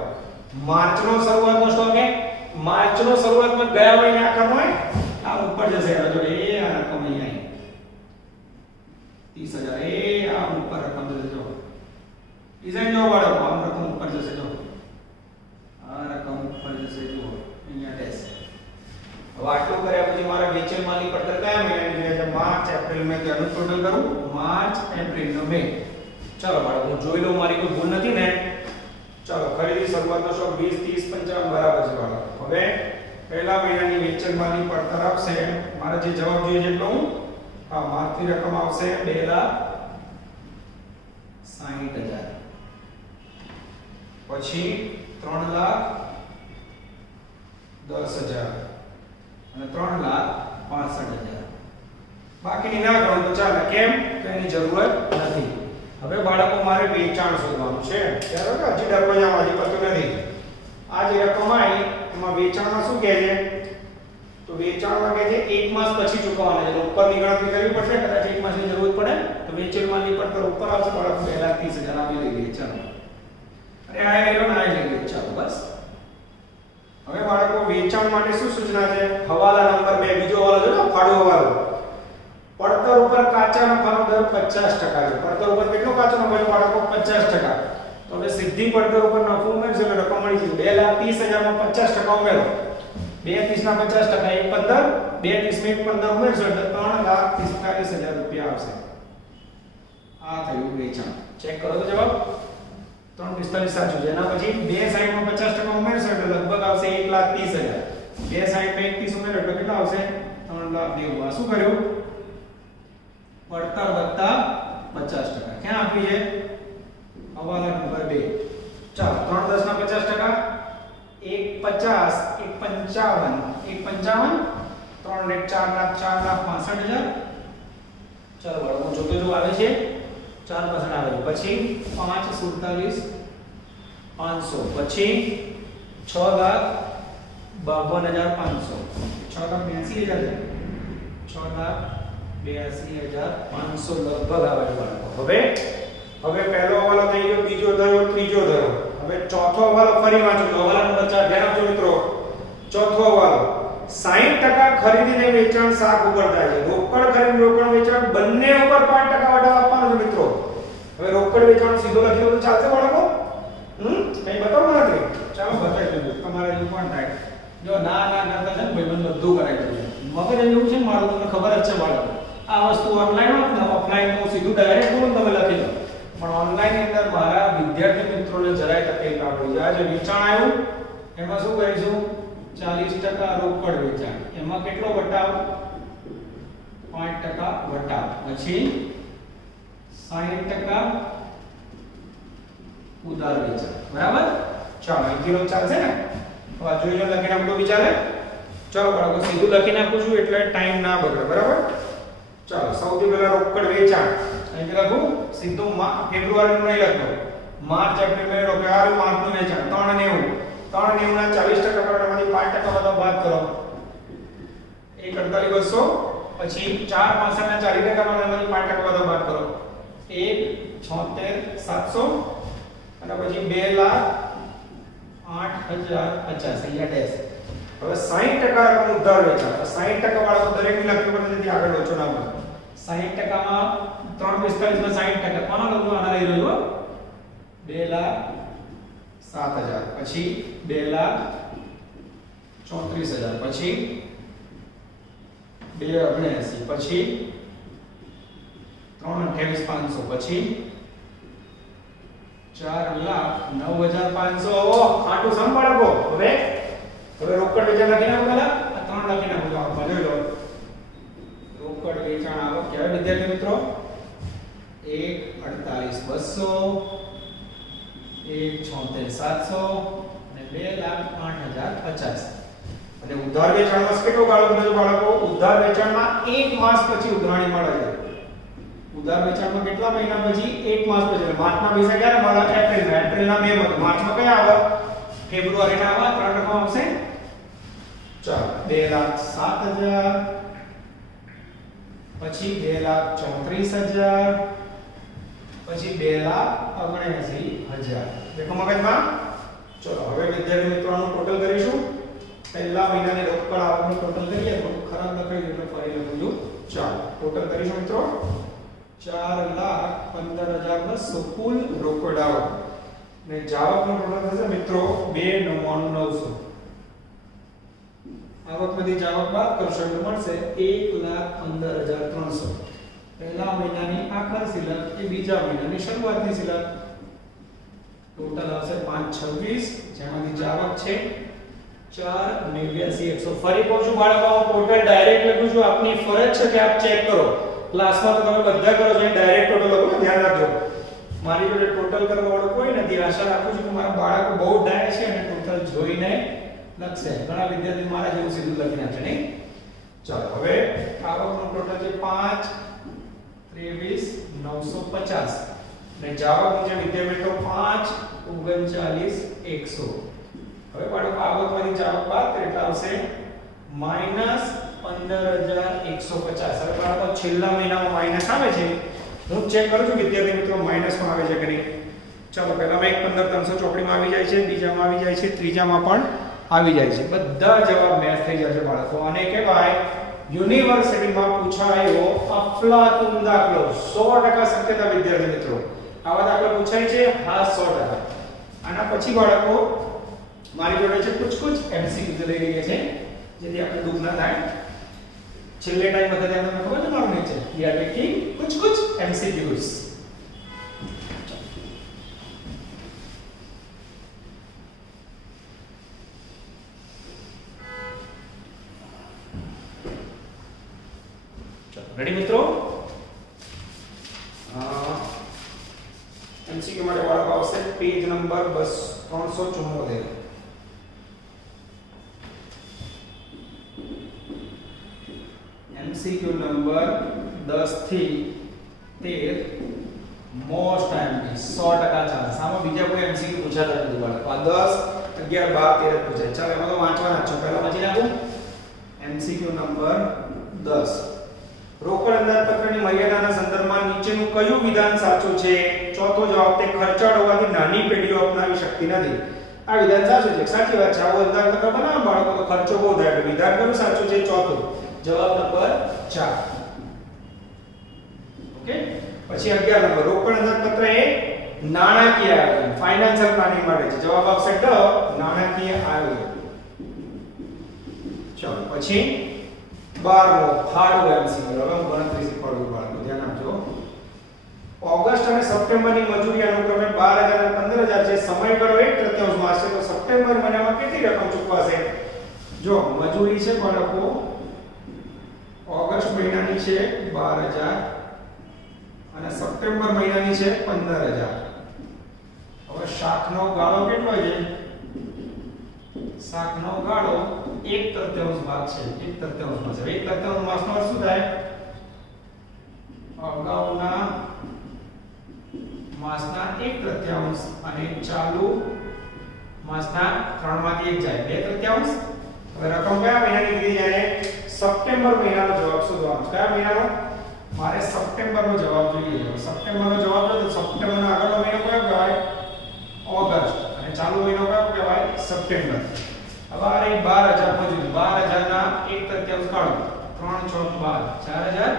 માર્ચનો શરૂઆતનો સ્ટોક એ માર્ચનો શરૂઆતમાં ગયા મહિને આખરનો હોય આ ઉપર જશે. જો એ આ રકમ અહીં આવી 30,000 એ આ ઉપર રકમ જશે. જો ડિઝાઇન જો બાળકો આ રકમ ઉપર જશે. જો આ રકમ ઉપર જશે. જો અહીંયા ડેશ. હવે આટલું કર્યા પછી મારા વેચેલ માલની પડતર કયા મહિનાની જોઈએ છે? માર્ચ એપ્રિલ મે તેનું ટોટલ કરું. March April May. ચાલો બાળકો હું જોઈ લઉં મારી કોઈ ભૂલ નથી ને. ચાલો ખરીદી શરૂઆતનો સ્ટોક 20 30 55 બરાબર છે બાળકો. હવે પહેલા મહિનાની વેચેલ માલની પડતર આવશે મારે જે જવાબ જોઈએ છે એટલું હા માર્ચની રકમ આવશે 2,60,000 પછી 3,10,000 અને 3,65,000. બાકીની ના ગણો તો ચાલે. કેમ કે એની જરૂરત નથી. હવે બાળકો મારે વેચાણ શોધવાનું છે. બરાબર હજી દરવાજામાં હજી પતું નથી. આ જે રકમ આવી એમાં વેચાણમાં શું કહે છે? તો વેચાણમાં કહે છે 1 માસ પછી ચૂકવવાના છે. ઉપરની ગણતરી કરવી પડશે. કદાચ 1 માસની જરૂર પડે તો વેચેલ માલની પડતર ઉપર આવશે બાળકો 2,30,000 આપી દઈએ. ચાલો અરે આ લેલો ને આ લઈ લઈએ. ચાલો બસ. હવે બાળકો વેચાણ માટે શું સૂચના છે? હવાલા નંબર 2 બીજો હવાલો છે ને ફાળો હવાલો. પડતર ઉપર કાચા નફાનો દર 50% છે. પડતર ઉપર કેટલો કાચો નફો છે બાળકો? 50%. તો હવે સીધી પડતર ઉપર નફો ઉમેરશો એટલે રકમ મળી જશે 2,30,000 માં 50% ઉમેરો. 2,30 ના 50% 1,15 2,30 માં 1,15 ઉમેરશો એટલે 3,45,000 રૂપિયા આવશે. આ થયું વેચાણ. ચેક કરો તો જવાબ 3,45 સાચું છે. એના પછી 2,60 માં 50% ઉમેરશો એટલે લગભગ આવશે 1,30,000. 2,60 માં 31 ઉમેરો એટલે કેટલા આવશે? 3,90,000. શું કર્યું? પડતર વત્તા 50%. ક્યાં આપી છે? હવાલા નંબર 2. ચાલો 3,10 ના 50%, 1,50 1,55 3 ને 4,65,000. ચાલો બાળકો જોતો જો આવે છે 4% આવે છે. પછી 5,47,500 પછી 6,52,500 6,82,000 છે. 6,82,500 લગભગ આવે છે બાળકો. હવે પહેલો હવાલો થઈ ગયો, બીજો થયો, ત્રીજો થયો. હવે ચોથો હવાલો ફરી વાંચો તો હવાલા નંબર 4 ધ્યાન આપજો મિત્રો. ચોથો હવાલો 60% ખરીદીને વેચાણ શાક ઉપર થાય છે. રોકડ ખરીદ રોકડ વેચાણ બંને ઉપર 5% વધારો આપવાનો છે મિત્રો. હવે રોકડ વેચાણ સીધો લખી દો તો ચાલશે બાળકો? કઈ બતાવો નથી? ચાલો બતાવી દઉં તમારે એવું પણ થાય. જો ના કરતા છે ને ભાઈ મને બધું કરાવી દઉં. મગજ એવું છે મારું તમને ખબર જ છે બાળકો. આ વસ્તુ ઓનલાઈન હોત ને ઓફલાઈન હું સીધું ડાયરેક્ટ બોલું તમે લખી દો. પણ ઓનલાઈન ની અંદર મારા વિદ્યાર્થી મિત્રોને જરાય તકલીફ ના પડી જાય. જે વેચાણ આવ્યું એમાં શું કરીશું? 40% રોકડ વેચાણ. એમાં કેટલો વટાવ? 5% વટાવ. પછી 60% ઉધાર વેચાણ. બરાબર? ચાલો એક કિલો ચાલશે ને? હવે જોઈ લો લખીને આપો વિચારે. ચાલો બાળકો સીધું લખીને આપું છું એટલે ટાઈમ ના બગડે. બરાબર? ચાલો સૌથી પહેલા રોકડ વેચાણ અહીં લખું. સીધું ફેબ્રુઆરી નું નહીં લખતો. માર્ચ એપ્રિલ મે રોકે આ માર્ચ નું વેચાણ 390 ના 40% કરવામાંથી 5% બધો બાદ કરો. 1,48,200 પછી 4,65 ના 40% કરવામાંથી 5% બધો બાદ કરો. 1,76,700 અને પછી 2,08,050 અહીંયા ડેશ. હવે 60% રકમ ઉધાર વેચાણ. 60% વાળો દરેક ની લખવી પડે છે આગળ ઓછો ના મળે. 60% માં 3,45 માં 60% કોના લખવું? આના લઈ રહ્યો 2,07,000 પછી 2,34,000 પછી 2,79 પછી 3,28,500 પછી 4,09,500. ઓ આટલું સંભાળો. હવે રોકડ વેચાણ લખી નાખો પહેલા. આ 3 લખી નાખો તો આપ જોઈ લો. રોકડ વેચાણ આવક કેવા વિદ્યાર્થી મિત્રો? 1,48,200 1,76,700 અને 2,08,050. અને ઉધાર વેચાણમાં કેટલો ગાળો બને છે બાળકો? ઉધાર વેચાણમાં 1 માસ પછી ઉધારણી મળે છે. ઉધાર વેચાણમાં કેટલા મહિના પછી? 1 માસ પછી. માર્ચના પૈસા ક્યારે મળે? એપ્રિલના 2 માં. માર્ચમાં કયા આવે? ફેબ્રુઆરીના આવા 3 રકમ આવશે. ચાલો 2,07,000, પછી 2,34,000, પછી 2,79,000. દેખો મગજમાં. ચલો હવે વિદ્યાર્થી મિત્રોનું ટોટલ કરીશું. પહેલા મહિનાની રોકડ આવકનું ટોટલ કરીએ તો ખરાબ લખાઈ એટલે ફરી લખું છું. ચાલો ટોટલ કરીશું મિત્રો. 4,15,200 કુલ રોકડ આવક ને જાવકનું ટોટલ થશે મિત્રો 2,99,900. આવકમાંથી જાવક બાદ કરશો એટલે મળશે 1,15,300. પહેલા મહિનાની આખર સિલક એ બીજા મહિનાની શરૂઆતની સિલક. ટોટલ આવશે 526 જેમાંથી જાવક છે 4,89,100. ફરી કહું છું બાળકો, હું ટોટલ ડાયરેક્ટ લખું છું. આપની ફરજ છે કે આપ ચેક કરો. ક્લાસમાં તો તમે બધા કરો છો, ડાયરેક્ટ ટોટલ લખો, ધ્યાન રાખજો. મારી જોડે ટોટલ કરવા વાળો કોઈ નથી. આશા રાખું છું કે મારા બાળકો બહુ ડાય છે અને ટોટલ જોઈને લખશે. ઘણા વિદ્યાર્થી મારા જેવું સીધું લખી નાખે નહીં. ચાલો હવે આવકનું ટોટલ છે 5,23,950 અને જાવકનું છે વિદ્યાર્થીઓ 5,39,100. હવે બાળકો આવકમાંથી જાવક બાદ કેટલા આવશે? -15,150. હવે બાળકો છેલ્લા મહિનામાં માઈનસ આવે છે. હું ચેક કરું છું વિદ્યાર્થી મિત્રો માઈનસમાં આવે છે કે નહીં. ચાલો પહેલામાં 15,300 ચોપડીમાં આવી જાય છે, બીજામાં આવી જાય છે, ત્રીજામાં પણ આવી જાય છે. બધા જવાબ મેચ થઈ જાય છે બાળકો. અને કહેવાય યુનિવર્સિટીમાં પૂછાયો અફલાતુન દાખલો. 100% શક્યતા વિદ્યાર્થી મિત્રો. આવા દાખલા પૂછાય છે? હા 100%. આના પછી બાળકો મારી જોડે છે કુછ એમસીક્યુ લઈ રહ્યા છે જેથી આપણે દુઃખ ના થાય. છેલ્લે ટાઈમ વખતે તમને ખબર છે મારું નીચે વી આર ટેકિંગ કુછ એમસીક્યુઝ. રેડી મિત્રો? એમસીક્યુ માટે વાળો આવશે પેજ નંબર 374. એમસીક્યુ નંબર 10 થી 13 મોસ્ટ એમપી 100% ચાન્સ. આમાં બીજા કોઈ એમસીક્યુ પૂછાતા નથી બાળકો. આ 10, 11, 12, 13 પૂછાય. ચાલો એમાં તો વાંચવાના છો. પહેલા વાંચી નાખું. MCQ number 10. રોકડ અંદાજપત્રની મર્યાદાના સંદર્ભમાં નીચેનું કયું વિધાન સાચું છે? ચોથો જવાબ તે ખર્ચાળ હોવાથી નાની પેઢીઓ અપનાવી શકતી નથી. આ વિધાન સાચું છે. સાચી વાત છે. આવો અંદાજપત્ર બનાવો બાળકો તો ખર્ચો બહુ થાય. વિધાન કયું સાચું છે? ચોથું. જવાબ નંબર 4. ઓકે. પછી 11 નંબર રોકડ અંદાજપત્ર એ નાણાકીય આયોજન ફાઇનાન્શિયલ પ્લાનિંગ માટે છે. જવાબ આવશે ડ નાણાકીય આયોજન. ચાલો પછી 12 થાર્ડ એમસીક્યુ. હવે હું ગણતરી શીખવાડું બાળકો, ધ્યાન આપજો. ઓગસ્ટ અને સપ્ટેમ્બરની મજૂરી અનુક્રમે 12,000 અને 15,000 છે. સમયગાળો 1/3 માસ છે. તો સપ્ટેમ્બર મહિનામાં કેટલી રકમ ચૂકવાશે? જો મજૂરી છે બાળકો ઓગસ્ટ મહિનાની છે 12,000 અને સપ્ટેમ્બર મહિનાની છે 15,000. હવે શાકનો ગાળો કેટલો છે? શાકનો ગાળો 1/3 ભાગ છે. 1/3 માસ. 1/3 માસનો અર્થ શું થાય? અગાઉના માસના 1/3 અને ચાલુ માસના 3 માંથી 1 જાય 2/3. હવે રકમ કયા મહિનાની કીધી જાય? સપ્ટેમ્બર મહિનાનો જવાબ શોધવાનો. કયા મહિનાનો? મારે સપ્ટેમ્બરનો જવાબ જોઈએ. સપ્ટેમ્બરનો જવાબ તો સપ્ટેમ્બરનો આગળનો મહિનો કયો કહેવાય? ઓગસ્ટ. અને ચાલુ મહિનો કયો કહેવાય? સપ્ટેમ્બર. હવે આ રહી 12,000 મજૂરી. 12,000 ના 1/3 કાઢો 3 6 12 4,000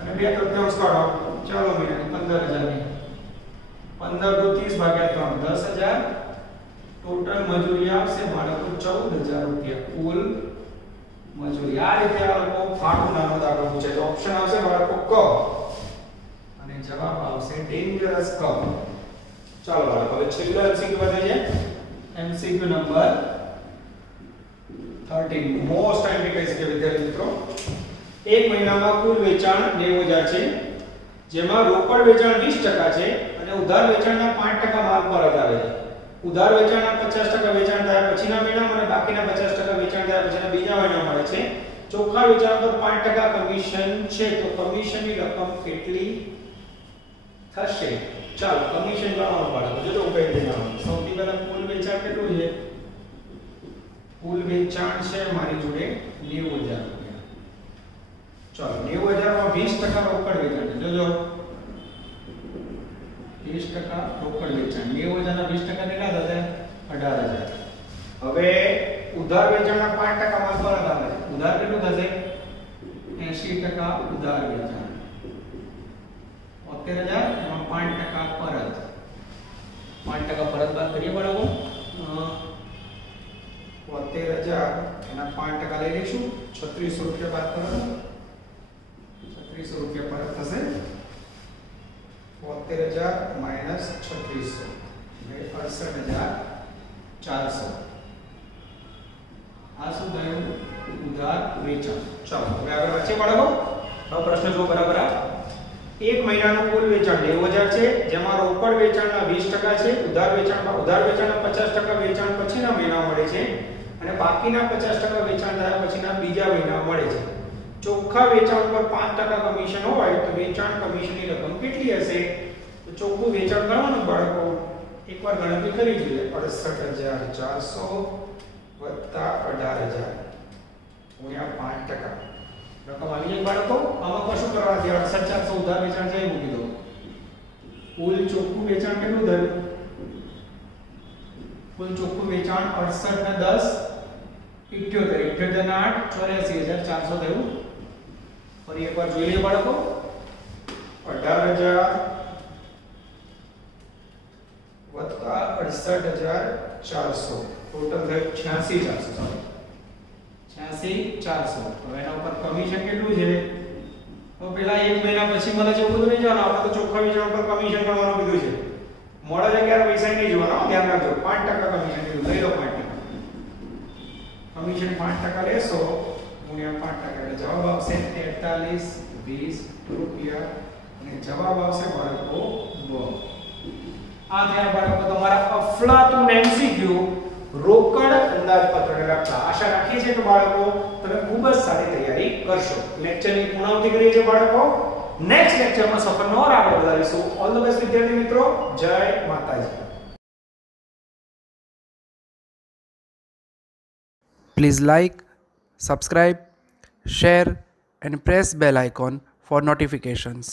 અને 2/3 કાઢો ચાલુ મહિનાની 15,000 ની 15 × 30 ભાગ્યા 3 10,000. ટોટલ મજૂરી આવશે બાળકો 14,000 રૂપિયા કુલ મજૂરી. આ રીતે આ લોકો ફાટું નાનો દાખલો પૂછે તો ઓપ્શન આવશે બાળકો ક અને જવાબ આવશે ડેન્જરસ ક. ચાલો બાળકો હવે છેલ્લો એમસીક્યુ બતાવી છે. એમસીક્યુ નંબર 13 મોસ્ટ ટાઈમ કહી શકે વિદ્યાર્થી મિત્રો. એક મહિનામાં કુલ વેચાણ 90,000 છે જેમાં રોકડ વેચાણ 20% છે અને ઉધાર વેચાણના 5% માલ પર આધારે છે. ઉધાર વેચાણના 50% વેચાણ થયા પછીના મહિનામાં અને બાકીના 50% વેચાણ થયા પછીના બીજા મહિનામાં મળે છે. ચોખ્ખા વેચાણ પર 5% કમિશન છે. તો કમિશનની રકમ કેટલી થશે? ચાલો કમિશન ગણવાનું બાળકો. જો હું કહી દઉં. સૌથી પહેલા કુલ વેચાણ કેટલું છે? કુલ વેચાણ છે મારી જોડે 90,000 રૂપિયા. ચલો 90,000 માં 20% રોકડ વેચાણ. જોજો 20% રોકડ વેચાણ. 90,000 ના 20% કેટલા થશે? 18,000. હવે ઉધાર વેચાણના 5% માં પરત આવે છે. ઉધાર કેટલું થશે? 80% ઉધાર વેચાણ. 73,000 એમાં 5% પરત. 5% પરત બાદ કરીએ બાળકો. 73,000 એના 5% લઈ લઈશું. 3600 રૂપિયા બાદ કરો. 3600 રૂપિયા પરત થશે. 73,000 માઈનસ 3600 એટલે 68,400. આ શું થયું? ઉધાર વેચાણ. ચાલો હવે આગળ વધીએ બાળકો. હવે પ્રશ્ન જો બરાબર આ એક મહિનાનું કુલ વેચાણ 90,000 છે, જેમાં રોકડ વેચાણના 20% છે, ઉધાર વેચાણના 50% વેચાણ પછીના મહિના મળે છે અને બાકીના 50% વેચાણ થયા પછીના બીજા મહિના મળે છે. ચોખ્ખા વેચાણ પર 5% કમિશન હોય તો વેચાણ કમિશનની રકમ કેટલી હશે? તો ચોખ્ખું વેચાણ ગણવાનું બાળકો. એકવાર ગણતરી કરી જોઈએ. 68,400 વત્તા 18,000 ગુણ્યા 5%. રકમ આવી જાય બાળકો. આમાં કશું કરવાનું નથી. 68,400 ઉધાર વેચાણ છે મૂકી દો. કુલ ચોખ્ખું વેચાણ કેટલું થયું? કુલ ચોખ્ખું વેચાણ 68 ને 10 78, 78 ને 8 84,400 થયું. ફરી એકવાર જોઈ લઈએ બાળકો. 18,000 વત્તા 68,400 ટોટલ થયું 86,400. 86,400. હવે એના ઉપર કમિશન કેટલું છે? તો પેલા એક મહિના પછી મળે છે એવું બધું નહીં જોવાનું. આપણે તો ચોખ્ખા વેચાણ પર કમિશન ગણવાનું કીધું છે. મળે છે ક્યારે પૈસા નહીં જોવાના. ધ્યાન રાખજો. 5% કમિશન કીધું. લઈ લો 5%. કમિશન 5% લેશો ગુણ્યા 5% એટલે જવાબ આવશે 43,20 રૂપિયા અને જવાબ આવશે બાળકો 2. આ થયા બાળકો તમારા અફલાતુન એમસીક્યુ રોકડ અંદાજપત્રને લગતા. આશા રાખીએ છીએ કે બાળકો તમે ખૂબ જ સારી તૈયારી કરશો. લેક્ચરની પૂર્ણાવૃત્તિ કરીએ છીએ બાળકો. નેક્સ્ટ લેક્ચરમાં સફર નોર આગળ વધારીશું. ઓલ ધ બેસ્ટ વિદ્યાર્થી મિત્રો. જય માતાજી. Please like, subscribe, share and press bell icon for notifications.